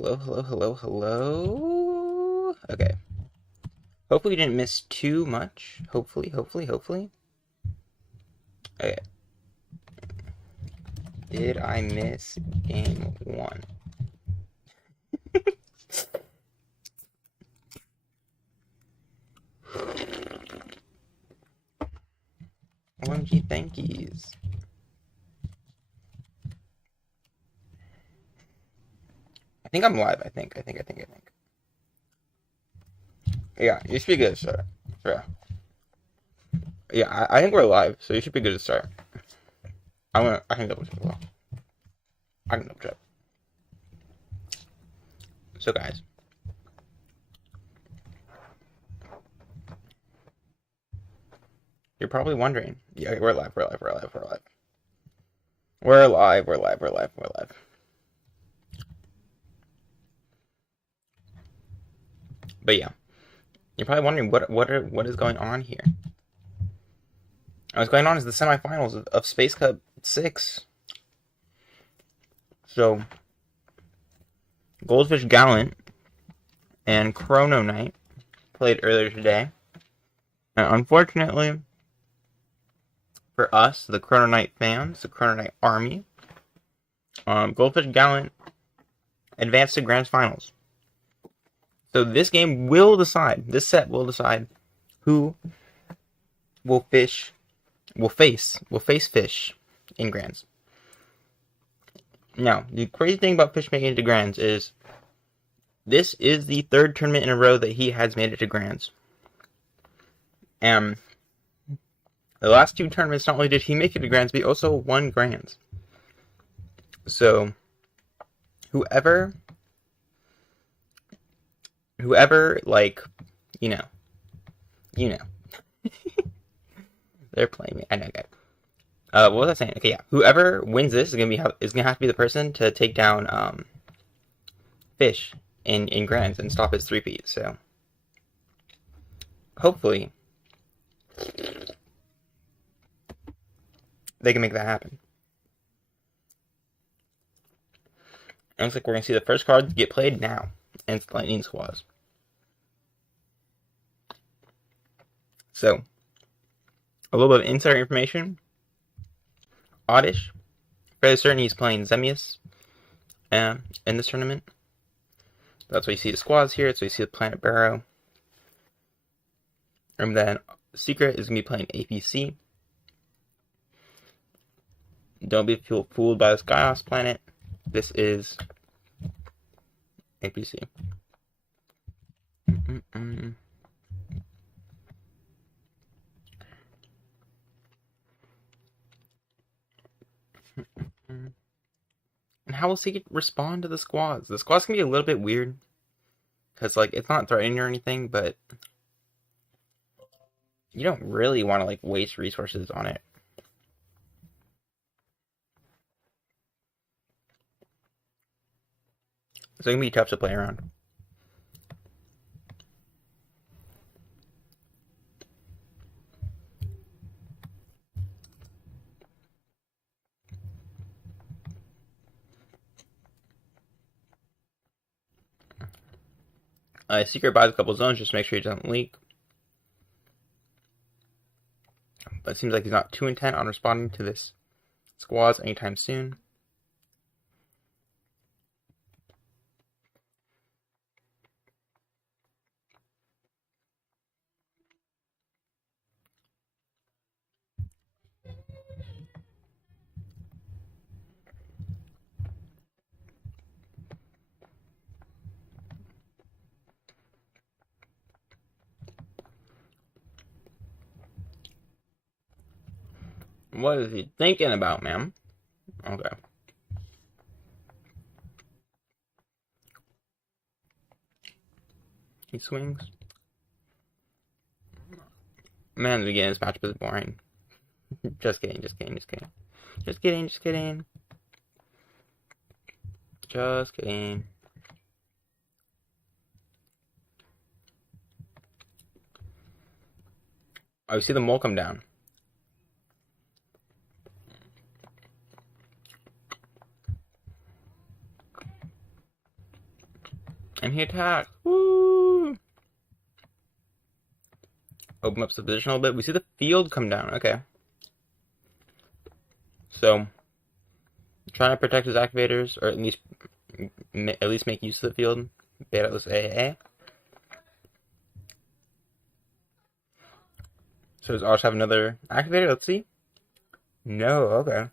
Hello, hello, hello, hello. Okay. Hopefully you didn't miss too much. Hopefully. Okay. Did I miss game one? OMG thankies. I think I'm live. I think. Yeah, you should be good to start. Yeah. Yeah, I think we're live, so you should be good to start. I can double check as well. I can double check. So guys, you're probably wondering. Yeah, we're live. We're live. But yeah, you're probably wondering what is going on here. What's going on is the semifinals of Space Cup 6. So, Goldfish Gallant and Chrono Knight played earlier today. And unfortunately, for us, the Chrono Knight fans, the Chrono Knight army, Goldfish Gallant advanced to Grand Finals. So this game will decide, this set will decide who will face Fish in Grands. Now, the crazy thing about Fish making it to Grands is this is the third tournament in a row that he has made it to Grands. And the last two tournaments, not only did he make it to Grands, but he also won Grands. So, whoever, like, you know. They're playing me. I know, guys. What was I saying? Okay, yeah. Whoever wins this is gonna have to be the person to take down Fish in Grands and stop his three-peat. So, hopefully, they can make that happen. And looks like we're gonna see the first card get played now, and it's Lightning Squaws. So, a little bit of insider information. Oddish, fairly certain he's playing Zemius in this tournament. That's why you see the squads here. That's why you see the Planet Barrow. And then Secret is going to be playing APC. Don't be fooled by this Gaios planet. This is APC. And how will Secret respond to the squads? The squads can be a little bit weird. Because, like, it's not threatening or anything, but you don't really want to, like, waste resources on it. It's going to be tough to play around. Secret buys a couple zones just to make sure he doesn't leak. But it seems like he's not too intent on responding to this squads anytime soon. What is he thinking about, ma'am? Okay. He swings. Man, again, this matchup is boring. Just kidding. Oh, you see the mole come down. And he attacks. Woo! Open up the position a little bit. We see the field come down. Okay. So, trying to protect his activators, or at least make use of the field. Beta-less AAA. So does Oddish have another activator? Let's see. No, okay.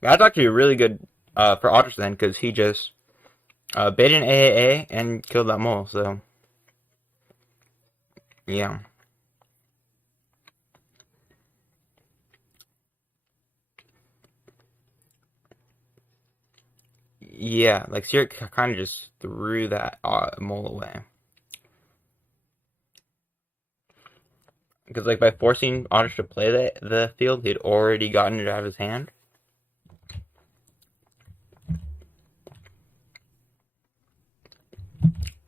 That's actually really good for Oddish then, because he just baited an AAA and killed that mole, so yeah. Yeah, like Seer kind of just threw that mole away. Because like by forcing Oddish to play the field, he'd already gotten it out of his hand.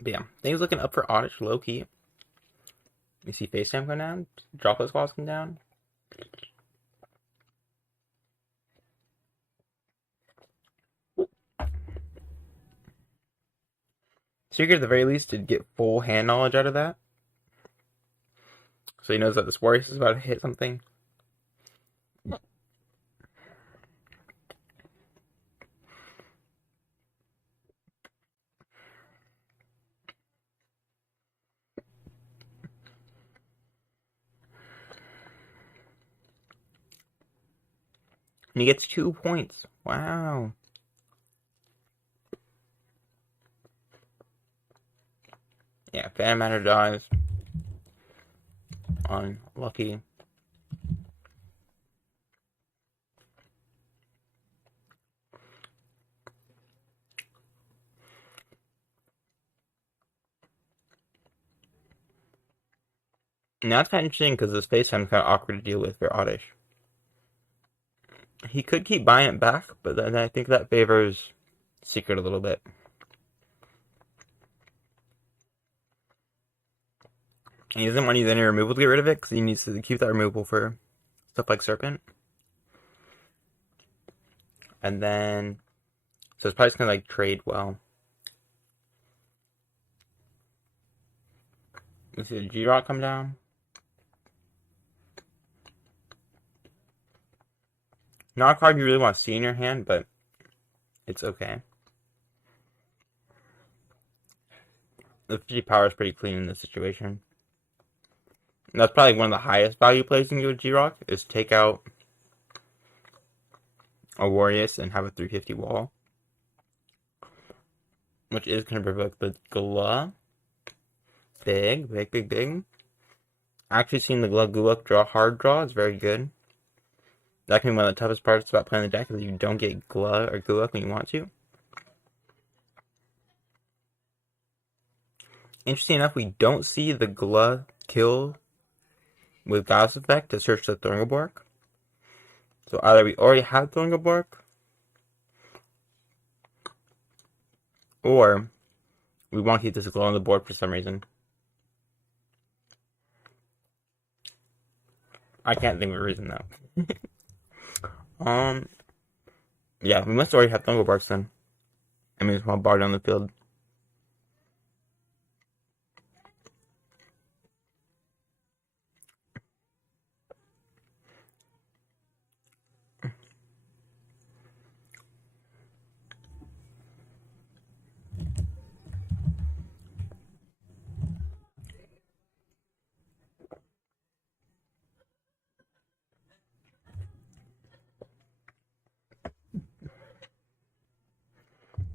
But yeah, things looking up for Oddish low key. You see FaceTime come down, Droplet Squads come down. Seeker at the very least did get full hand knowledge out of that. So he knows that this Warriors is about to hit something. And he gets 2 points. Wow. Yeah, Phantom Matter dies. Unlucky. And that's kind of interesting because this FaceTime is kind of awkward to deal with for Oddish. He could keep buying it back, but then I think that favors Secret a little bit. And he doesn't want to use any removal to get rid of it because he needs to keep that removal for stuff like Serpent. And then, so it's probably just gonna like trade well. We see the G-Rock come down. Not a card you really want to see in your hand, but it's okay. The 50 power is pretty clean in this situation. And that's probably one of the highest value plays in your G-Rock, is take out a Warriors and have a 350 wall. Which is going to provoke the Gula. Big. Actually seeing the Gula hard draw is very good. That can be one of the toughest parts about playing the deck, is you don't get Gula or Gula when you want to. Interesting enough, we don't see the Gula kill with Gauss effect to search the Thorngoborg. So either we already have Thorngoborg, or we want to keep this Gula on the board for some reason. I can't think of a reason though. Yeah, we must already have Thunderbolts then. I mean, small bar down the field.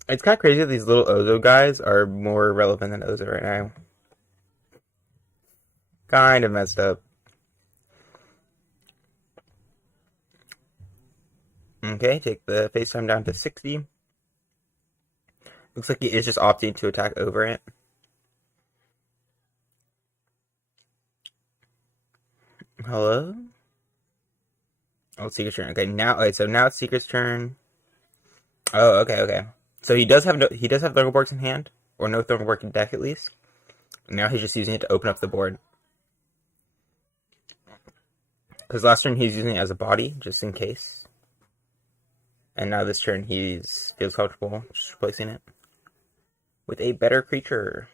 It's kind of crazy that these little Ozo guys are more relevant than Ozo right now. Kind of messed up. Okay, take the FaceTime down to 60. Looks like he is just opting to attack over it. Hello? Oh, it's Secret's turn. Okay, so now it's Secret's turn. Oh, okay. So he does have Thunderbolts in hand, or no Thunderbolt in deck at least. Now he's just using it to open up the board. Because last turn he's using it as a body, just in case. And now this turn feels comfortable just replacing it. with a better creature.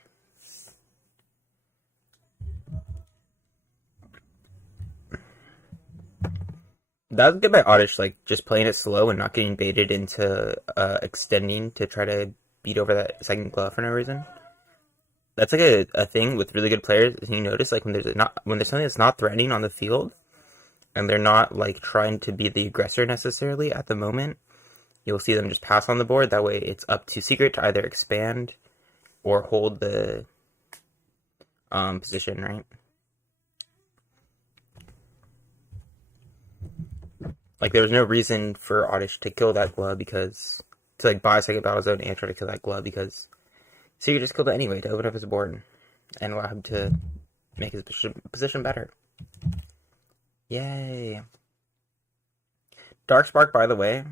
That was good by Oddish, like just playing it slow and not getting baited into extending to try to beat over that second glove for no reason. That's like a thing with really good players. You notice like when there's something that's not threatening on the field, and they're not like trying to be the aggressor necessarily at the moment, you'll see them just pass on the board. That way, it's up to Secret to either expand or hold the position, right? Like there was no reason for Oddish to kill that glove because to like buy a second battle zone and try to kill that glove because Secret just killed it anyway to open up his board and allow him to make his position better. Yay! Dark Spark, by the way,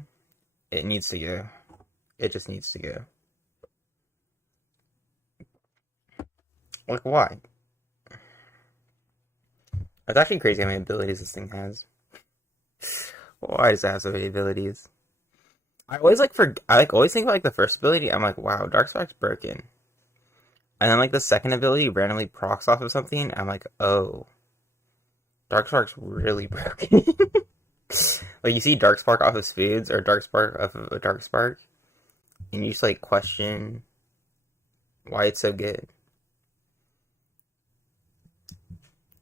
it needs to go. It just needs to go. Like, why? It's actually crazy how many abilities this thing has. Why does it have so many abilities? I always always think about like the first ability. I'm like, wow, Dark Spark's broken. And then like the second ability randomly procs off of something. I'm like, oh, Dark Spark's really broken. Like you see Dark Spark off of foods or Dark Spark off of a Dark Spark, and you just like question why it's so good.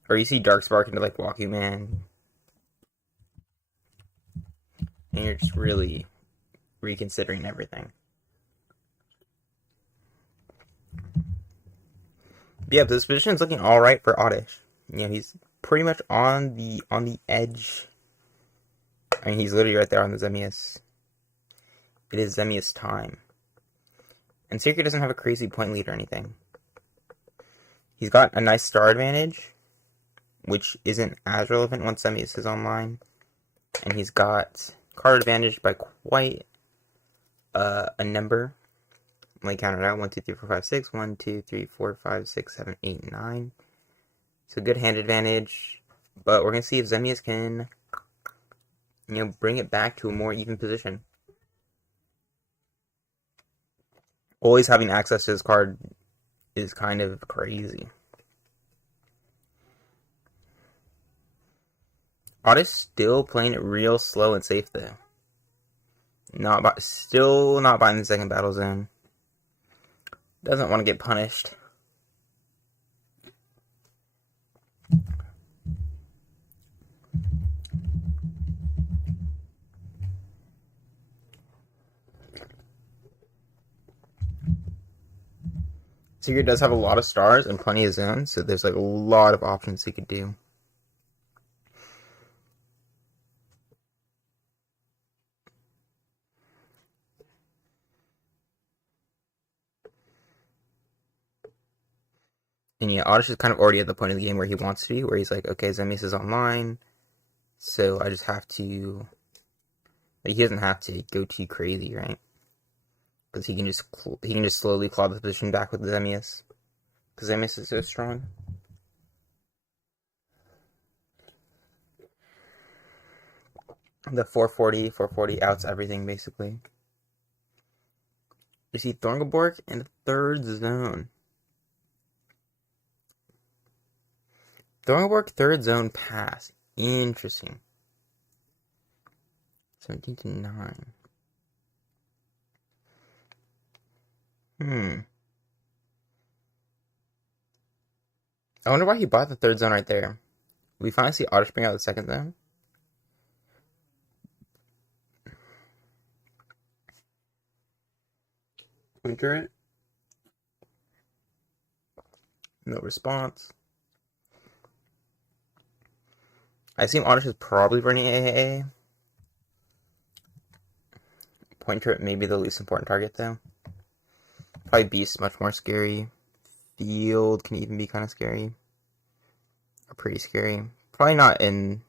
Or you see Dark Spark into like Walking Man, and you're just really reconsidering everything. Yeah, but this position is looking all right for Oddish. You know, he's pretty much on the edge. I mean, he's literally right there on the Zemius. It is Zemius time. And Secret doesn't have a crazy point lead or anything. He's got a nice star advantage, which isn't as relevant once Zemius is online. And he's got card advantage by quite a number. Let me count it out. 1, 2, 3, 4, 5, 6. 1, 2, 3, 4, 5, 6, 7, 8, 9. So good hand advantage. But we're going to see if Zemius can, bring it back to a more even position. Always having access to his card is kind of crazy. Oddish still playing it real slow and safe though. Still not buying the second battle zone. Doesn't want to get punished. Secret does have a lot of stars and plenty of zones, so there's like a lot of options he could do. And yeah, Oddish is kind of already at the point of the game where he wants to be, where he's like, okay, Zemius is online, so I just have to... Like, he doesn't have to go too crazy, right? Because he can just slowly claw the position back with Zemius. Because Zemius is so strong. The 440 outs everything, basically. You see Thorngaborg in the third zone. Thorngaborg third zone pass. Interesting. 17 to 9. I wonder why he bought the third zone right there. We finally see Oddish bring out the second zone. Enter it. No response. I assume Oddish is probably running AAA. Point trip may be the least important target though. Probably Beast much more scary. Field can even be kind of scary. Or pretty scary. Probably not in...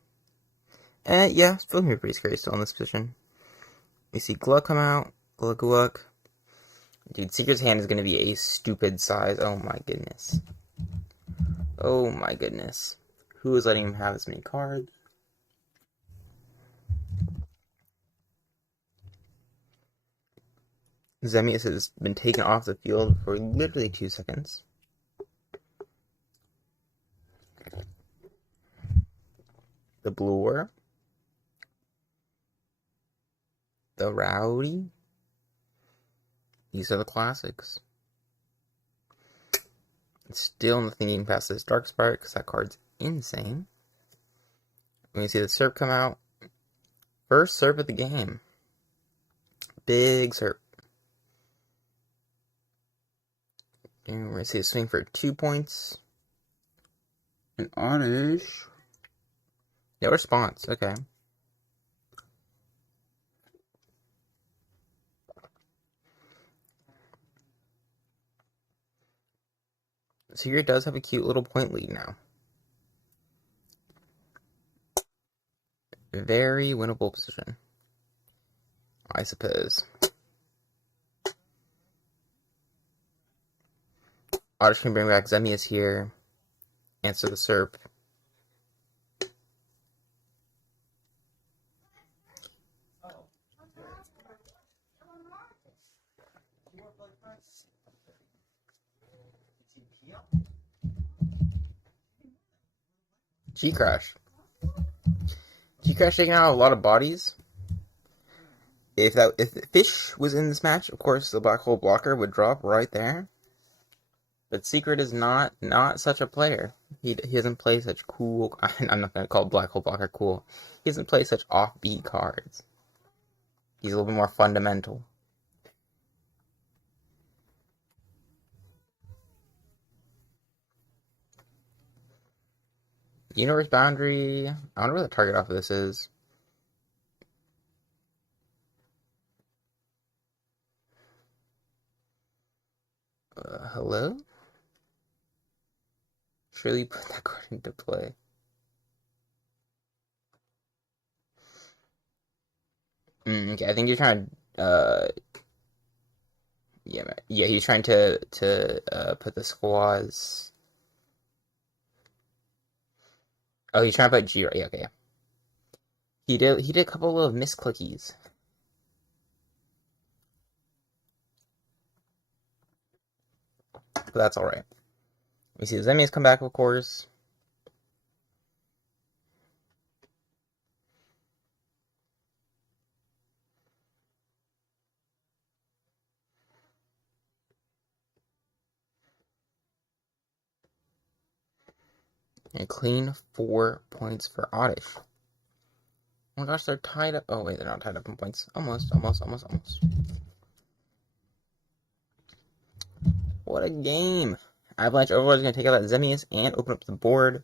yeah, Field can be pretty scary still in this position. We see Gluck come out. Gluck. Dude, Secret's hand is going to be a stupid size. Oh my goodness. Oh my goodness. Who is letting him have this many cards? Zemius has been taken off the field for literally 2 seconds. The Bloor. The Rowdy. These are the classics. Still nothing getting past this Dark Spark because that card's insane. When you see the Serp come out, first Serp of the game. Big Serp. And we're going to see a swing for 2 points. An Oddish. No response, okay. Secret does have a cute little point lead now. Very winnable position, I suppose. Oddish can bring back Zemius here. Answer the Serp. G-Crash. G-Crash taking out a lot of bodies. If Fish was in this match, of course the Black Hole Blocker would drop right there. But Secret is not such a player. He doesn't play such cool... I'm not going to call Black Hole Blocker cool. He doesn't play such offbeat cards. He's a little bit more fundamental. Universe Boundary. I wonder what the target off of this is. Hello? Surely put that card into play. Okay, I think you're trying to, yeah, he's trying to put the squaws. Oh, he's trying to put G right. Yeah, okay. He did a couple of misclickies. But that's alright. We see the Zemius come back, of course. And clean 4 points for Oddish. Oh my gosh, they're tied up. Oh wait, they're not tied up in points. Almost. What a game. Avalanche Overlord is going to take out that Zemius and open up the board.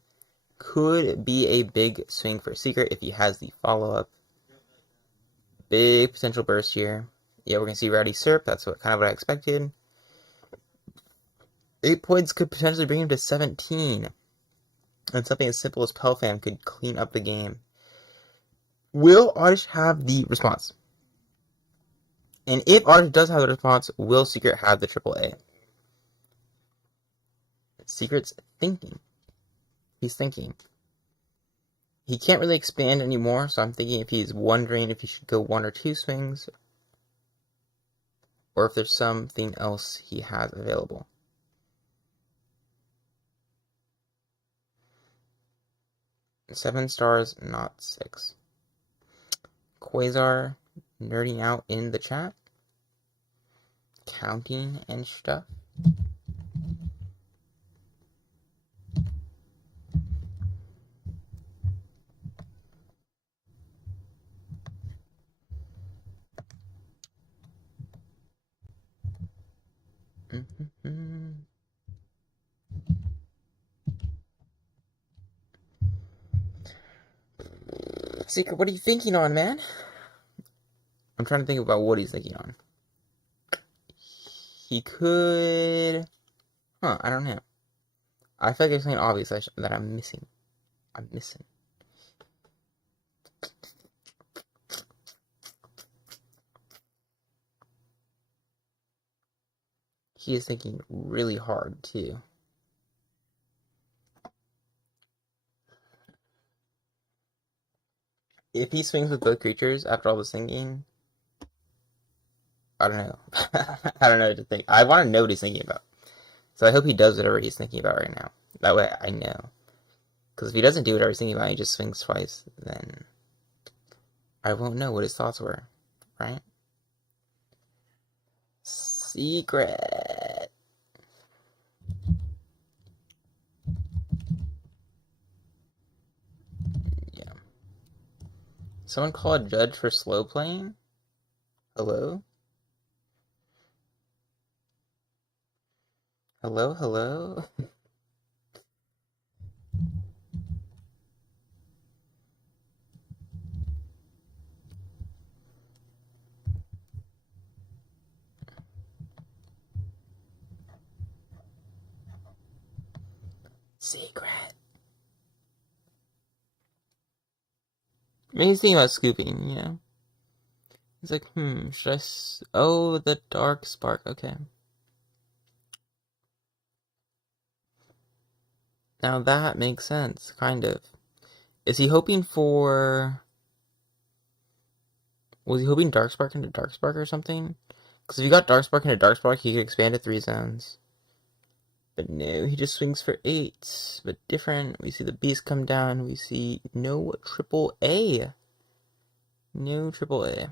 Could be a big swing for Secret if he has the follow-up. Big potential burst here. Yeah, we're going to see Rowdy Serp. That's what I expected. 8 points could potentially bring him to 17. And something as simple as Pelfam could clean up the game. Will Oddish have the response? And if Oddish does have the response, will Secret have the AAA? Secret's thinking. He's thinking. He can't really expand anymore, so I'm thinking if he's wondering if he should go 1 or 2 swings, or if there's something else he has available. Seven stars, not 6. Quasar nerding out in the chat. Counting and stuff. Secret, what are you thinking on, man? I'm trying to think about what he's thinking on. He could... I don't know. I feel like there's something obvious that I'm missing. He is thinking really hard, too. If he swings with both creatures after all the thinking, I don't know. I don't know what to think. I want to know what he's thinking about. So I hope he does whatever he's thinking about right now. That way I know. Because if he doesn't do whatever he's thinking about, he just swings twice, then I won't know what his thoughts were, right? Secret. Yeah. Someone call a judge for slow playing? Hello? Hello, hello? Secret. Maybe he's thinking about scooping, you know? He's like, should I oh, the dark spark, okay. Now that makes sense, kind of. Is he hoping for... Was he hoping Darkspark into Darkspark or something? Because if you got Darkspark into Darkspark, he could expand to 3 zones. But no, he just swings for 8. But different. We see the beast come down. We see no triple A. No triple A.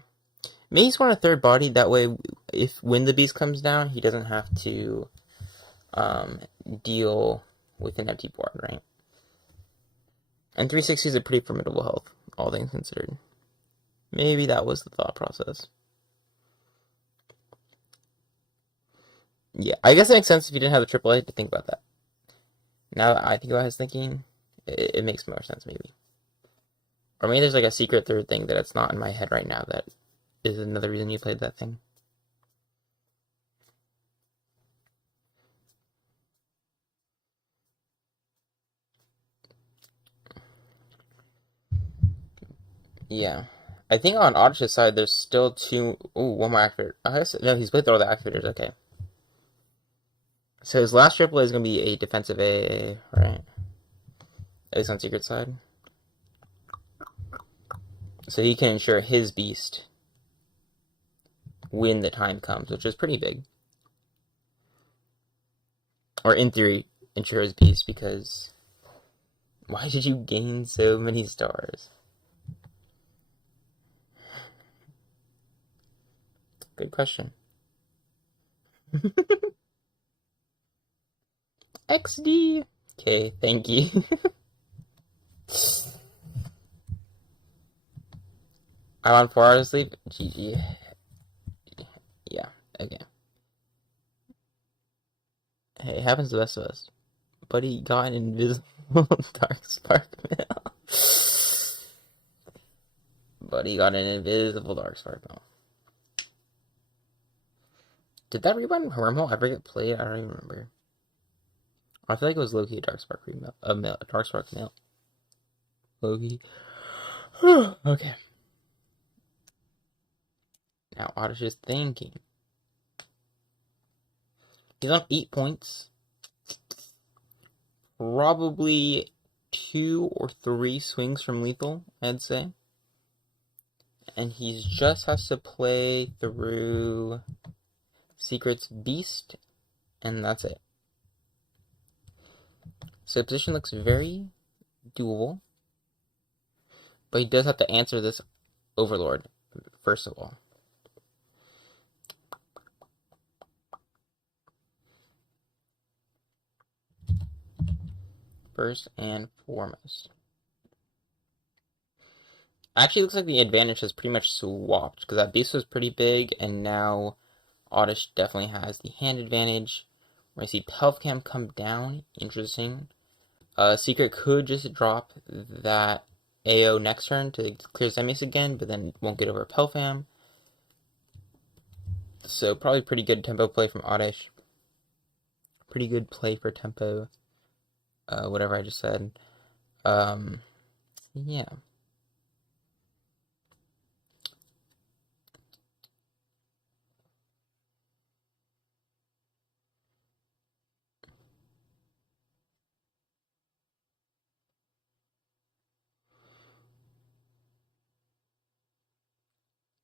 Maybe he's want a third body. That way, when the beast comes down, he doesn't have to deal with an empty board, right? And 360 is a pretty formidable health, all things considered. Maybe that was the thought process. Yeah, I guess it makes sense if you didn't have the AAA to think about that. Now that I think about his thinking, it makes more sense, maybe. Or maybe there's like a secret third thing that it's not in my head right now that is another reason you played that thing. Yeah. I think on Oddish's side, there's still one more activator. I guess, no, he's played through all the activators, okay. So his last AAA is going to be a defensive A, right? At least on secret side. So he can ensure his beast when the time comes, which is pretty big. Or in theory, ensure his beast, because why did you gain so many stars? Good question. XD. Okay, thank you. I'm on 4 hours of sleep. GG. Yeah, okay. Hey, it happens to the best of us. But he got an invisible dark spark mail. But he got an invisible dark spark mail. Did that rewind wormhole ever get played? I don't even remember. I feel like it was low-key a dark spark mail. Dark spark mail. Low-key. Okay. Now Oddish is thinking. He's on 8 points. Probably 2 or 3 swings from lethal, I'd say. And he just has to play through Secret's Beast, and that's it. So the position looks very doable. But he does have to answer this Overlord, first of all. First and foremost. Actually, looks like the advantage has pretty much swapped, because that beast was pretty big, and now Oddish definitely has the hand advantage. We're going to see Pelfcam come down. Interesting. Secret could just drop that AO next turn to clear Zemius again, but then won't get over Pelfam. So probably pretty good tempo play from Oddish. Pretty good play for tempo. Whatever I just said. Yeah.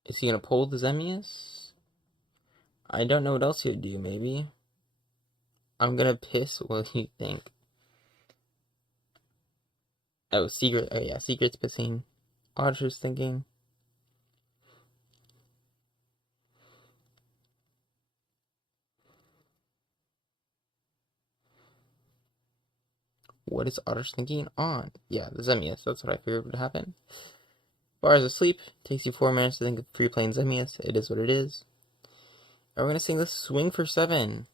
Is he gonna pull the Zemius? I don't know what else he would do, maybe. I'm gonna piss. What do you think? Oh, secret. Oh, yeah, secret's pissing. Oddish thinking. What is Oddish thinking on? Yeah, the Zemius. That's what I figured would happen. Bar is asleep. Takes you 4 minutes to think of free playing Zemius. It is what it is. And we're gonna sing the swing for 7.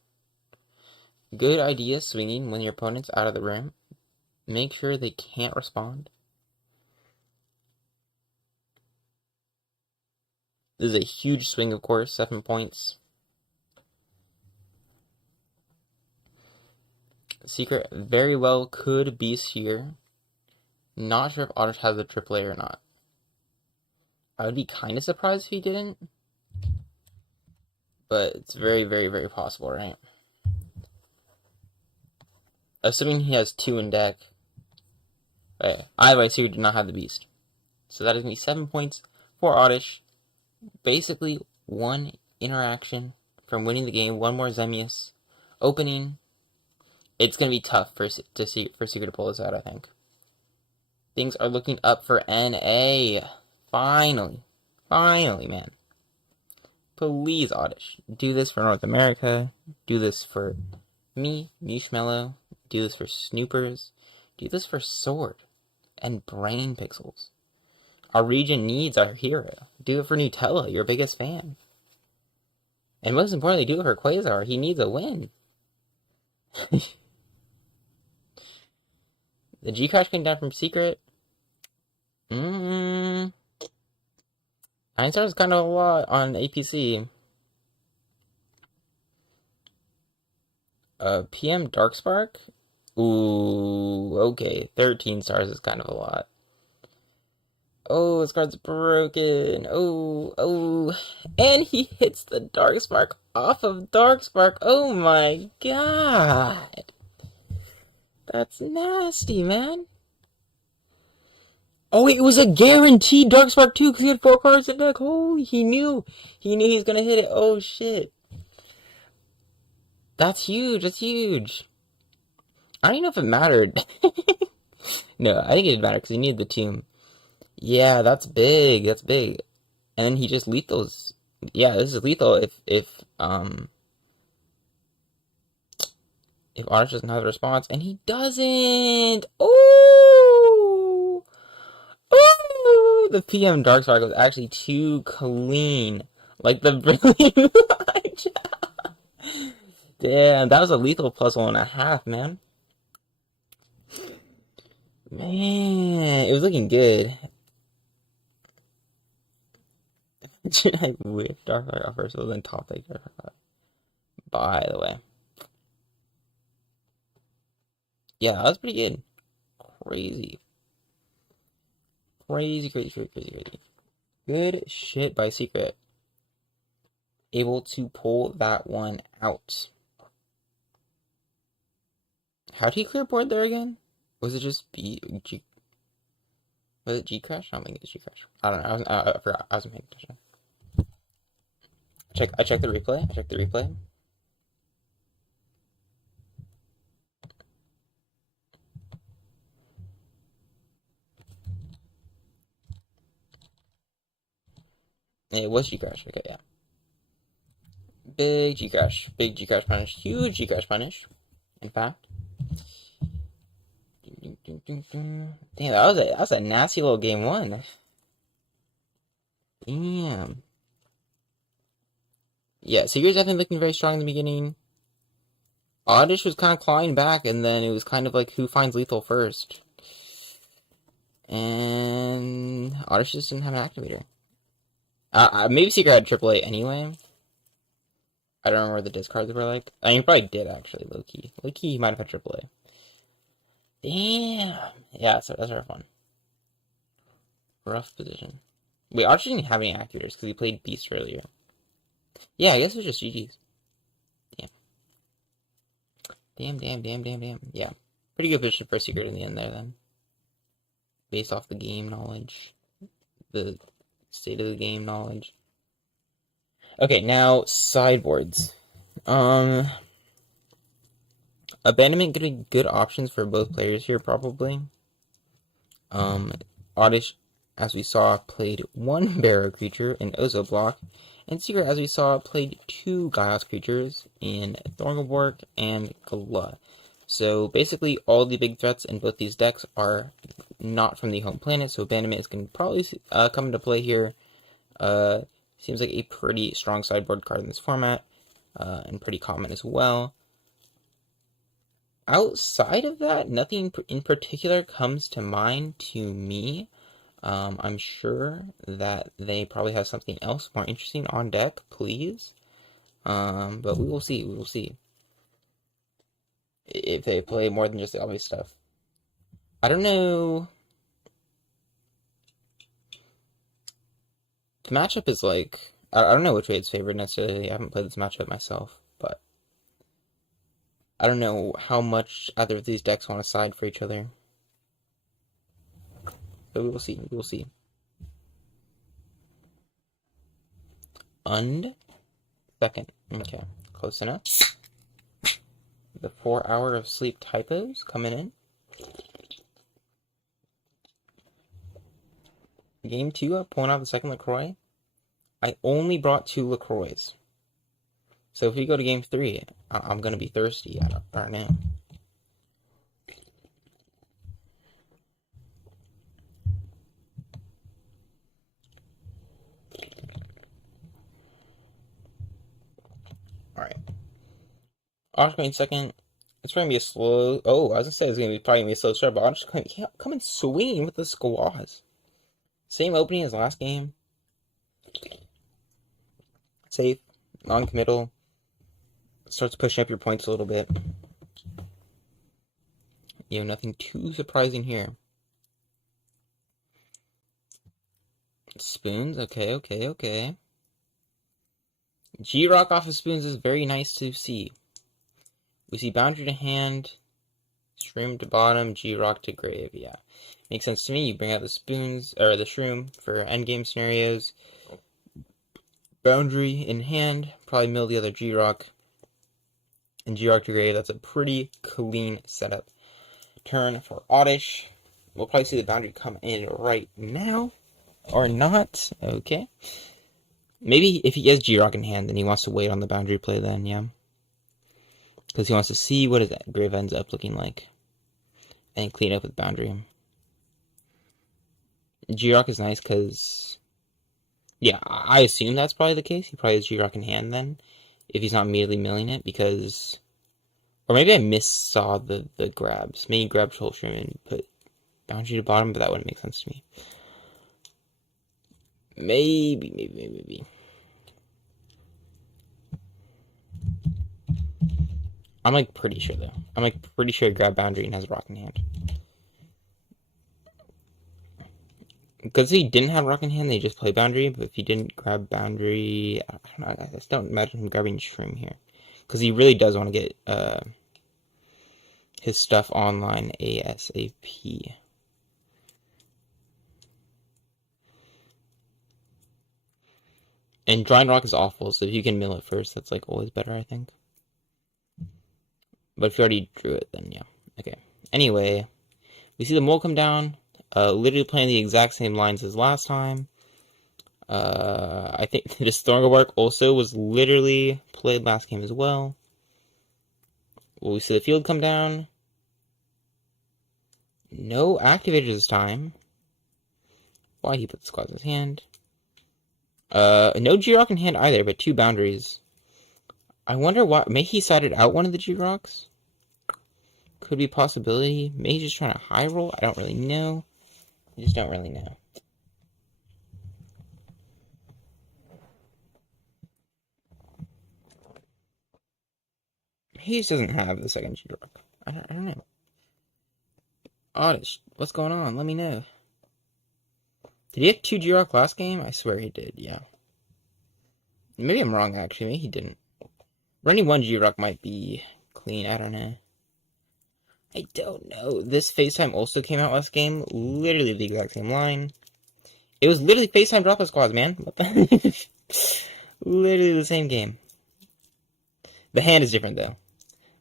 Good idea swinging when your opponent's out of the room. Make sure they can't respond. This is a huge swing, of course. 7 points. Secret very well could beast here. Not sure if Oddish has a AAA or not. I would be kind of surprised if he didn't. But it's very, very, very possible, right? Assuming he has 2 in deck. Okay. Either way, Secret did not have the beast. So that is going to be 7 points for Oddish. Basically, 1 interaction from winning the game. 1 more Zemius opening. It's going to be tough for Secret to pull this out, I think. Things are looking up for NA. Finally. Finally, man. Please, Oddish. Do this for North America. Do this for me, Mushmello. Do this for Snoopers. Do this for Sword and Brain Pixels. Our region needs our hero. Do it for Nutella, your biggest fan. And most importantly, do it for Quasar. He needs a win. The G-Crash came down from Secret. 9 stars is kind of a lot on APC. PM Darkspark? Ooh, okay. 13 stars is kind of a lot. Oh, this card's broken. Oh. And he hits the Darkspark off of Darkspark. Oh my god. That's nasty, man. Oh, it was a guaranteed Darkspark too, because he had 4 cards in deck. Holy, he knew. He knew he was gonna hit it. Oh, shit. That's huge. That's huge. I don't even know if it mattered. No, I think it did matter, because he needed the tomb. Yeah, that's big. That's big. And then he just lethals. Yeah, this is lethal if Oddish doesn't have a response, and he doesn't. Oh, oh! The PM Darkspark was actually too clean, like the brilliant. Damn, that was a lethal plus 1.5, man. Man, it was looking good. I whiffed Darkspark off first, so then top deck Darkspark. By the way. Yeah, that was pretty good. Crazy. Crazy. Good shit by Secret. Able to pull that one out. How did he clear board there again? Was it just G? Was it G Crash? I don't think it's G Crash. I don't know. I forgot. I wasn't paying attention. I checked the replay. It was G Crash. Okay, yeah. Big G Crash punish. Huge G Crash punish. In fact. Damn, that was a nasty little game 1. Damn. Yeah, Secret's definitely looking very strong in the beginning. Oddish was kind of clawing back, and then it was kind of like who finds lethal first. And Oddish just didn't have an activator. Maybe Secret had AAA anyway. I don't remember what the discards were like. I mean, he probably did actually, low-key. Low-key, he might have had AAA. Damn. Yeah, so that's sort of fun. Rough position. Wait, Oddish didn't have any activators because he played Beast earlier. Yeah, I guess it was just GG's. Damn. Yeah. Pretty good position for Secret in the end there, then. Based off the game knowledge. The state of the game knowledge. Okay, now sideboards. Abandonment could be good options for both players here, probably. Oddish, as we saw, played one Barrow creature in Ozo block, and Secret, as we saw, played two Gaia's creatures in Thornborg and Gala. So basically, all the big threats in both these decks are not from the home planet, so Abandonment is going to probably come into play here. Seems like a pretty strong sideboard card in this format, and pretty common as well. Outside of that, nothing in particular comes to mind to me. I'm sure that they probably have something else more interesting on deck, please. But we will see. We will see if they play more than just the obvious stuff. I don't know. The matchup is like, I don't know which way it's favored necessarily. I haven't played this matchup myself, but I don't know how much either of these decks want to side for each other. But we will see. We will see. Second. Okay. Close enough. The 4 hour of sleep typos coming in. Game 2, pulling out the second LaCroix. I only brought 2 LaCroix. So if we go to game 3, I'm going to be thirsty. I don't know. Alright. Orange going second. It's going to be a slow... Oh, I was going to say it's going to be probably going to be a slow start, but Orange can't come and swing with the squaws. Same opening as last game. Safe. Non-committal. Starts pushing up your points a little bit. You know, nothing too surprising here. Spoons. Okay, okay, okay. G-Rock off of Spoons is very nice to see. We see Boundary to hand, Shroom to bottom, G-Rock to grave. Yeah, makes sense to me. You bring out the Spoons, or the Shroom for endgame scenarios. Boundary in hand, probably mill the other G-Rock. And G-Rock to grave, that's a pretty clean setup. Turn for Oddish. We'll probably see the Boundary come in right now. Or not. Okay. Maybe if he has G-Rock in hand, then he wants to wait on the Boundary play then, yeah. Because he wants to see what his grave ends up looking like. And clean up with Boundary. G-Rock is nice because... Yeah, I assume that's probably the case. He probably has G-Rock in hand then. If he's not immediately milling it, because... Or maybe I missaw the grabs. Maybe he grabbed Troll Shroom and put Boundary to bottom, but that wouldn't make sense to me. Maybe. I'm like pretty sure though. I'm like pretty sure he grabbed Boundary and has a rock in hand. Because he didn't have rock in hand, they just play Boundary. But if he didn't grab Boundary, I don't know. I just don't imagine him grabbing Shroom here, because he really does want to get his stuff online ASAP. And drawing rock is awful, so if you can mill it first, that's like always better, I think. But if you already drew it, then yeah. Okay. Anyway, we see the mole come down, literally playing the exact same lines as last time. I think this Thornbark also was literally played last game as well. Will we see the field come down? No activators this time. Why he put the squads in his hand? No G-Rock in hand either, but 2 boundaries. I wonder why. May he sided out one of the G-Rocks? Could be a possibility. Maybe he's just trying to high roll. I don't really know. I just don't really know. He just doesn't have the second G-Rock. I don't know. Oddish, what's going on? Let me know. Did he have 2 G-Rock last game? I swear he did, yeah. Maybe I'm wrong, actually. Maybe he didn't. Running 1 G-Rock might be clean. I don't know. I don't know. This FaceTime also came out last game. Literally the exact same line. It was literally FaceTime Droplet Squads, man. What the... Literally the same game. The hand is different though.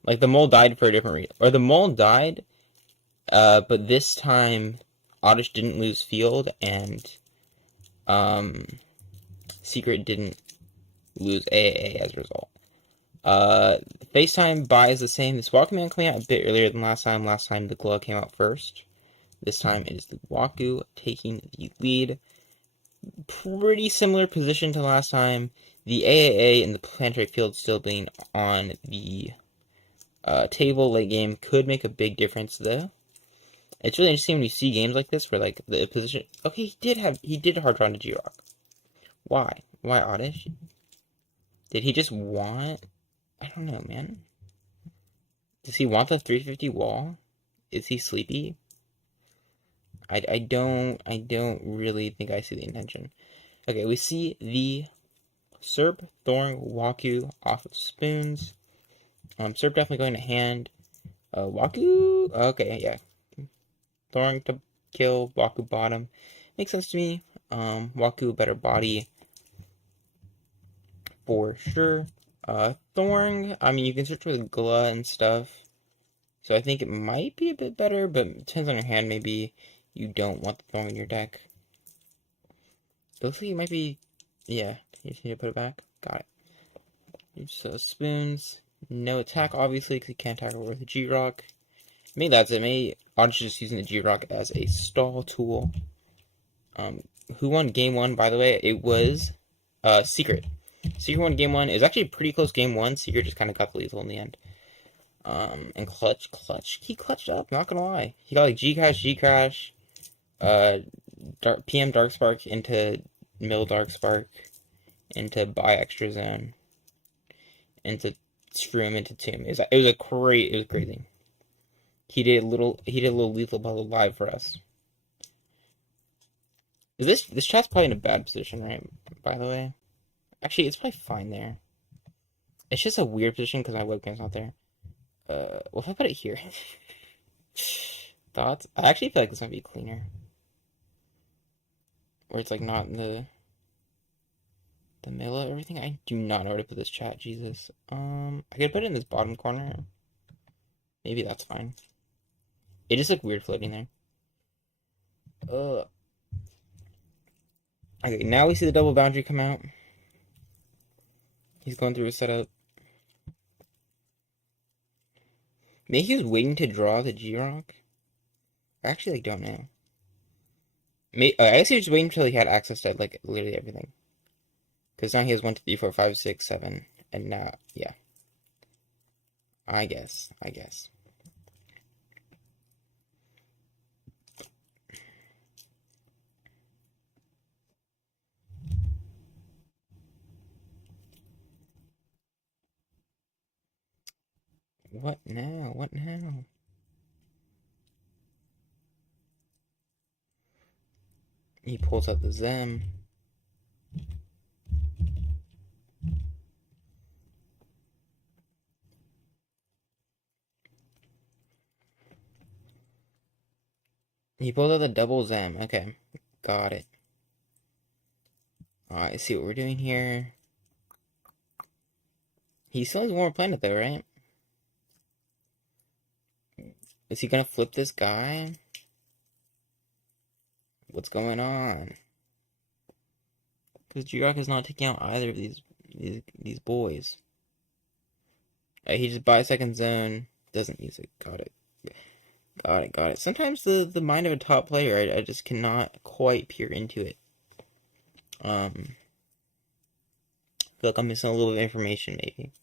Like the mole died for a different reason, or the mole died, but this time Oddish didn't lose field and um, Secret didn't lose AAA as a result. FaceTime buy is the same. This Walkman coming out a bit earlier than last time. Last time the Glow came out first. This time it is the Waku taking the lead. Pretty similar position to last time. The AAA and the planetary field still being on the table late game could make a big difference though. It's really interesting when you see games like this where like the position. Okay, he did hard draw to G-Rock. Why? Why Oddish? Did he just want? I don't know, man. Does he want the 350 wall? Is he sleepy? I don't really think I see the intention. Okay, we see the Serp, Thorn, Waku off of spoons. Serp definitely going to hand. Waku. Okay, yeah. Thorn to kill. Waku bottom. Makes sense to me. Waku better body for sure. Thorn. I mean, you can search for the Gla and stuff. So I think it might be a bit better, but it depends on your hand. Maybe you don't want the Thorn in your deck. It looks like it might be. Yeah, you just need to put it back. Got it. So spoons. No attack, obviously, because you can't tackle with a G-Rock. Maybe that's it. Maybe Oddish is just using the G-Rock as a stall tool. Who won game one, by the way? It was Secret. Secret won game one. It was actually a pretty close game one. Secret just kind of got the lethal in the end. And Clutch. He clutched up, not gonna lie. He got like G-Crash, PM Dark Spark into Mill Dark Spark, into Buy Extra Zone, into Shroom, into Tomb. It was crazy. He did a little lethal puzzle live for us. This chat's probably in a bad position, right? By the way, actually, it's probably fine there. It's just a weird position because my webcam's not there. Well, if I put it here, thoughts? I actually feel like this might be cleaner, where it's like not in the middle of everything. I do not know where to put this chat. Jesus. I could put it in this bottom corner. Maybe that's fine. It just looked weird floating there. Okay, now we see the double boundary come out. He's going through his setup. Maybe he was waiting to draw the G-Rock? I actually don't know. I guess he was waiting until he had access to like literally everything. Because now he has 1, 2, 3, 4, 5, 6, 7, and now, yeah. I guess. What now? He pulls out the Zem. He pulls out the double Zem. Okay, got it. Alright, see what we're doing here. He still has one more planet though, right? Is he gonna flip this guy? What's going on? Because G-Rock is not taking out either of these boys. He just buys second zone, doesn't use it. Got it. Sometimes the mind of a top player, I just cannot quite peer into it. I feel like I'm missing a little bit of information, maybe.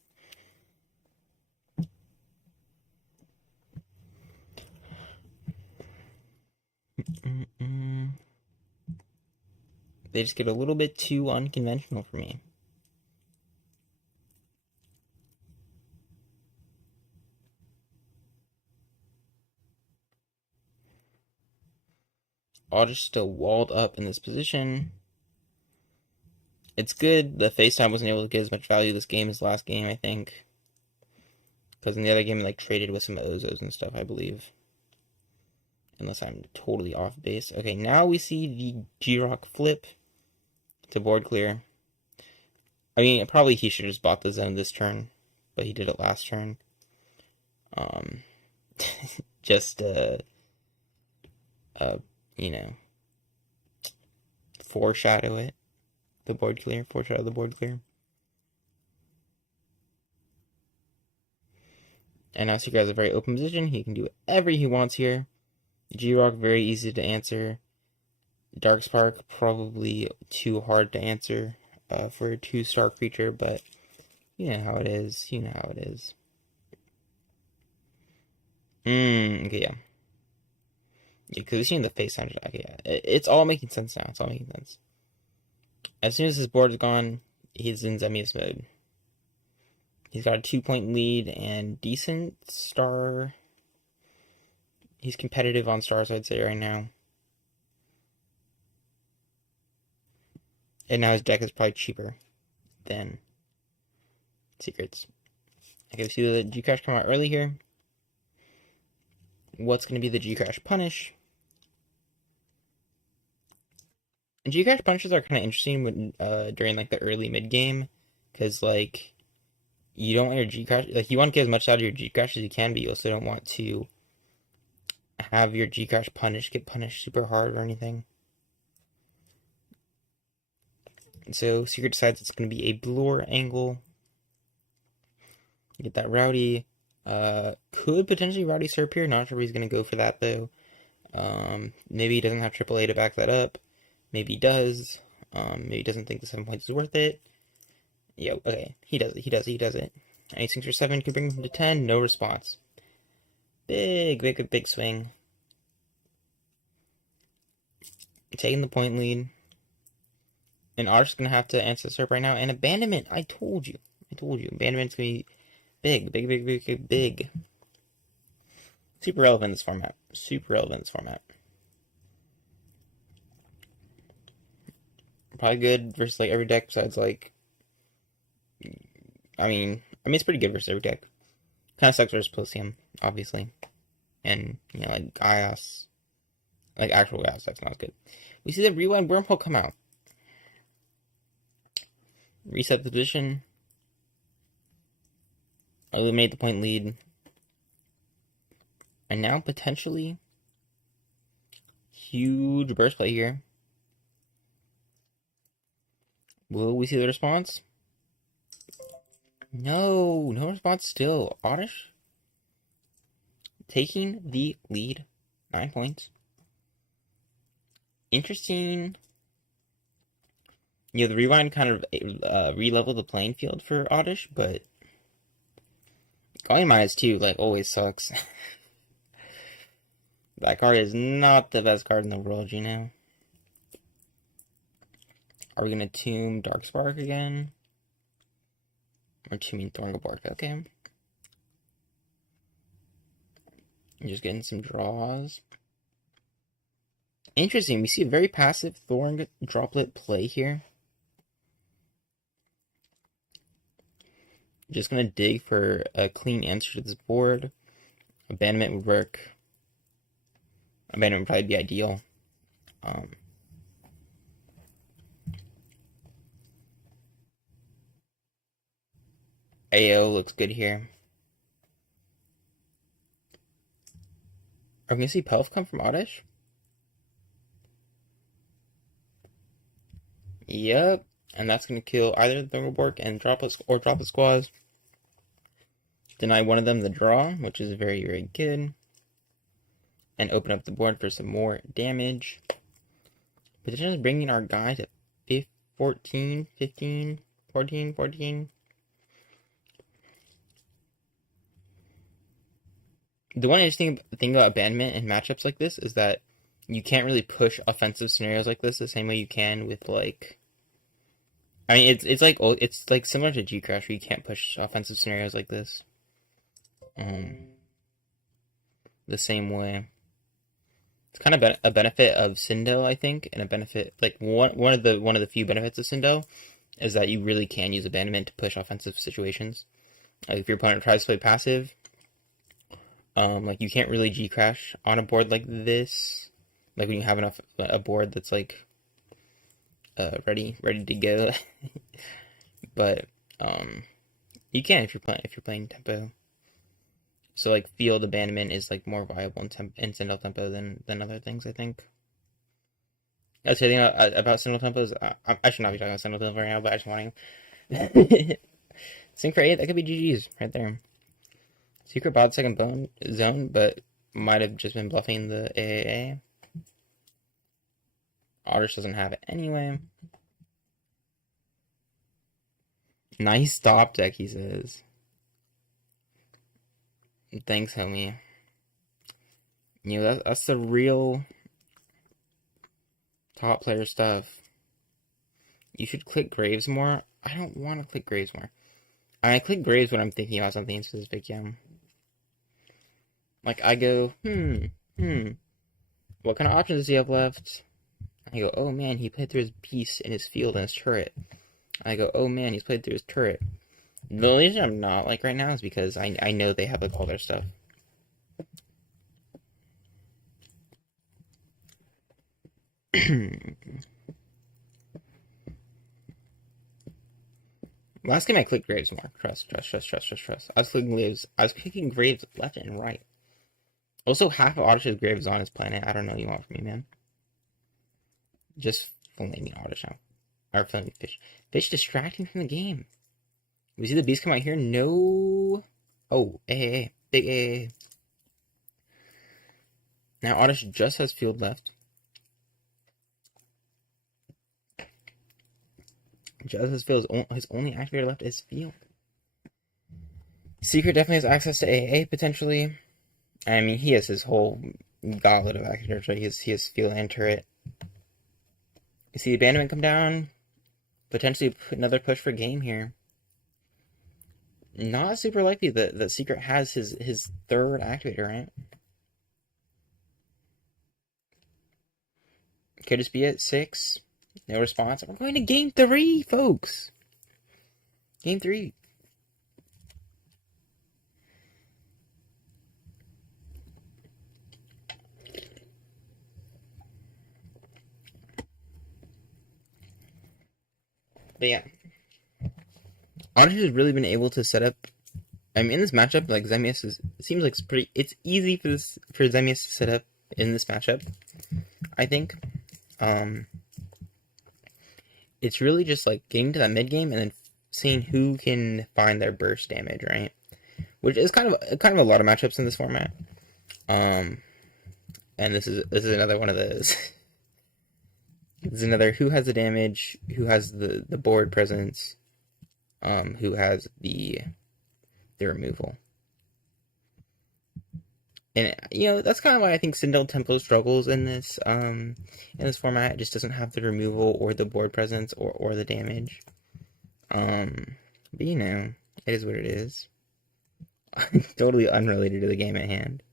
They just get a little bit too unconventional for me. Oddish still walled up in this position. It's good the FaceTime wasn't able to get as much value this game as last game, I think. Because in the other game, like, traded with some Ozos and stuff, I believe. Unless I'm totally off base. Okay, now we see the G-Rock flip to board clear. I mean, probably he should have just bought the zone this turn, but he did it last turn. Just uh, you know, foreshadow it. The board clear. Foreshadow the board clear. And now Secret has a very open position. He can do whatever he wants here. G-Rock, very easy to answer. Darkspark, probably too hard to answer for a 2-star creature, but you know how it is. You know how it is. Okay, yeah. Yeah, because we've seen the face sound. Okay, yeah. It's all making sense now. It's all making sense. As soon as his board is gone, he's in Zemius mode. He's got a 2-point lead and decent star. He's competitive on stars, I'd say, right now. And now his deck is probably cheaper than Secrets. Okay, we see the G-Crash come out early here. What's going to be the G-Crash punish? And G-Crash punishes are kind of interesting when, during like the early mid game, because like you don't want your G-Crash, like you want to get as much out of your G-Crash as you can, but you also don't want to have your G-Crash get punished super hard or anything. And so Secret decides it's going to be a Blur angle. Get that Rowdy. Could potentially Rowdy Serp here. Not sure if he's going to go for that though. Maybe he doesn't have AAA to back that up. Maybe he does. Maybe he doesn't think the 7 points is worth it. Yeah, okay. He does it. And he swings for 7, can bring him to 10. No response. Big swing. Taking the point lead. And Oddish is going to have to answer the Serp right now. And Abandonment. I told you. Abandonment's going to be big. Super relevant in this format. Probably good versus like every deck besides like. I mean it's pretty good versus every deck. Kind of sucks versus Palladium, obviously, and you know like Gaios, like actual Gaios that's not as good. We see the Rewind Wormhole come out. Reset the position. Eliminate the point lead. And now potentially huge burst play here. Will we see the response? No response still. Oddish taking the lead. 9 points. Interesting. You know, the Rewind kind of re-leveled the playing field for Oddish, but going -2 like always sucks. That card is not the best card in the world, you know. Are we gonna tomb Darkspark again? Or tombing Thorngobork? Okay. I'm just getting some draws. Interesting. We see a very passive Thorn droplet play here. Just gonna dig for a clean answer to this board. Abandonment would work. Abandonment would probably be ideal. AO looks good here. Are we gonna see Pelf come from Oddish? Yep. And that's gonna kill either the Thunderbork and Droplet Squaws. Deny one of them the draw, which is very, very good. And open up the board for some more damage. Potentially bringing our guy to 14. The one interesting thing about Abandonment and matchups like this is that you can't really push offensive scenarios like this the same way you can with like. I mean, it's like similar to G-Crash where you can't push offensive scenarios like this. The same way. It's kind of a benefit of Cindo, I think, and a benefit like one of the few benefits of Cindo is that you really can use Abandonment to push offensive situations. Like if your opponent tries to play passive, like you can't really G-Crash on a board like this. Like when you have a board that's like ready to go. but you can if you're playing tempo. So like field abandonment is like more viable in single tempo than other things, I think. That's the thing about single tempos. I should not be talking about single tempo right now, but I just want to. Sync for 8, that could be GG's right there. Secret bot second bone zone, but might have just been bluffing the AAA. Oddish doesn't have it anyway. Nice stop deck, he says. Thanks, homie. You know, that's the real top player stuff. You should click Graves more. I don't want to click Graves more. I click Graves when I'm thinking about something specific, yeah. Like, I go, what kind of options does he have left? I go, oh man, he played through his piece in his field and his turret. I go, oh man, he's played through his turret. The only reason I'm not like right now is because I know they have like all their stuff. Last game I clicked Graves more. Trust. I was clicking Graves left and right. Also, half of Oddish's Graves on his planet. I don't know what you want from me, man. Just flaming Oddish now. Or flaming Fish. Fish distracting from the game. We see the beast come out here. No. Oh, AA. Big AA. Now Oddish just has field left. Just has field. His only activator left is field. Secret definitely has access to AA potentially. I mean, he has his whole gauntlet of activators. Right? He has field and turret. You see the abandonment come down. Potentially put another push for game here. Not super likely that Secret has his third activator, right? Could just be at 6. No response. We're going to game 3, folks. Game 3. But yeah. Oddish has really been able to set up. I mean, in this matchup, like Zemius it seems like it's easy for Zemius to set up in this matchup. I think. It's really just like getting to that mid game and then seeing who can find their burst damage, right? Which is kind of a lot of matchups in this format. And this is another one of those. This is another who has the damage, who has the board presence, who has the removal. And that's kind of why I think Sindel Tempo struggles in this format. It just doesn't have the removal or the board presence or the damage. But it is what it is. Totally unrelated to the game at hand.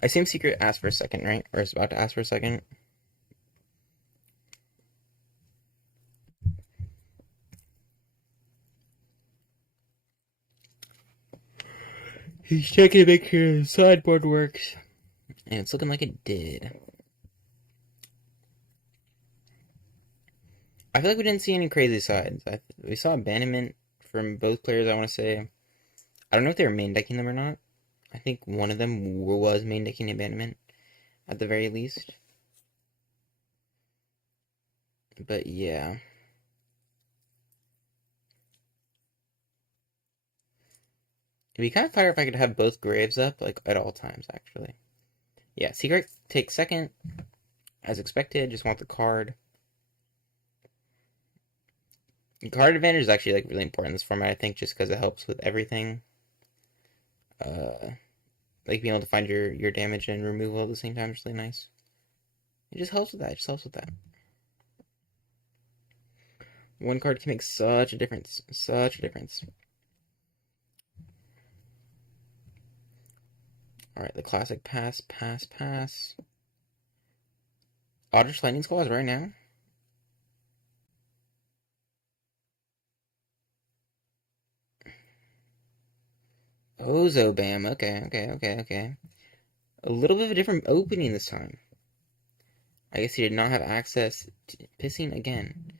I assume Secret asked for a second, right? Or is about to ask for a second. He's checking to make sure his sideboard works. And it's looking like it did. I feel like we didn't see any crazy sides. We saw abandonment from both players, I want to say. I don't know if they were main decking them or not. I think one of them was main decking abandonment, at the very least. But yeah. It'd be kind of fire if I could have both Graves up, like, at all times, actually. Yeah, Secret takes second, as expected. Just want the card. The card advantage is actually, like, really important in this format, I think, just because it helps with everything. Like, being able to find your damage and removal at the same time is really nice. It just helps with that. One card can make such a difference. Alright, the classic pass. Oddish Lightning Squaws right now. Ozobam. Okay. A little bit of a different opening this time. I guess he did not have access to pissing again.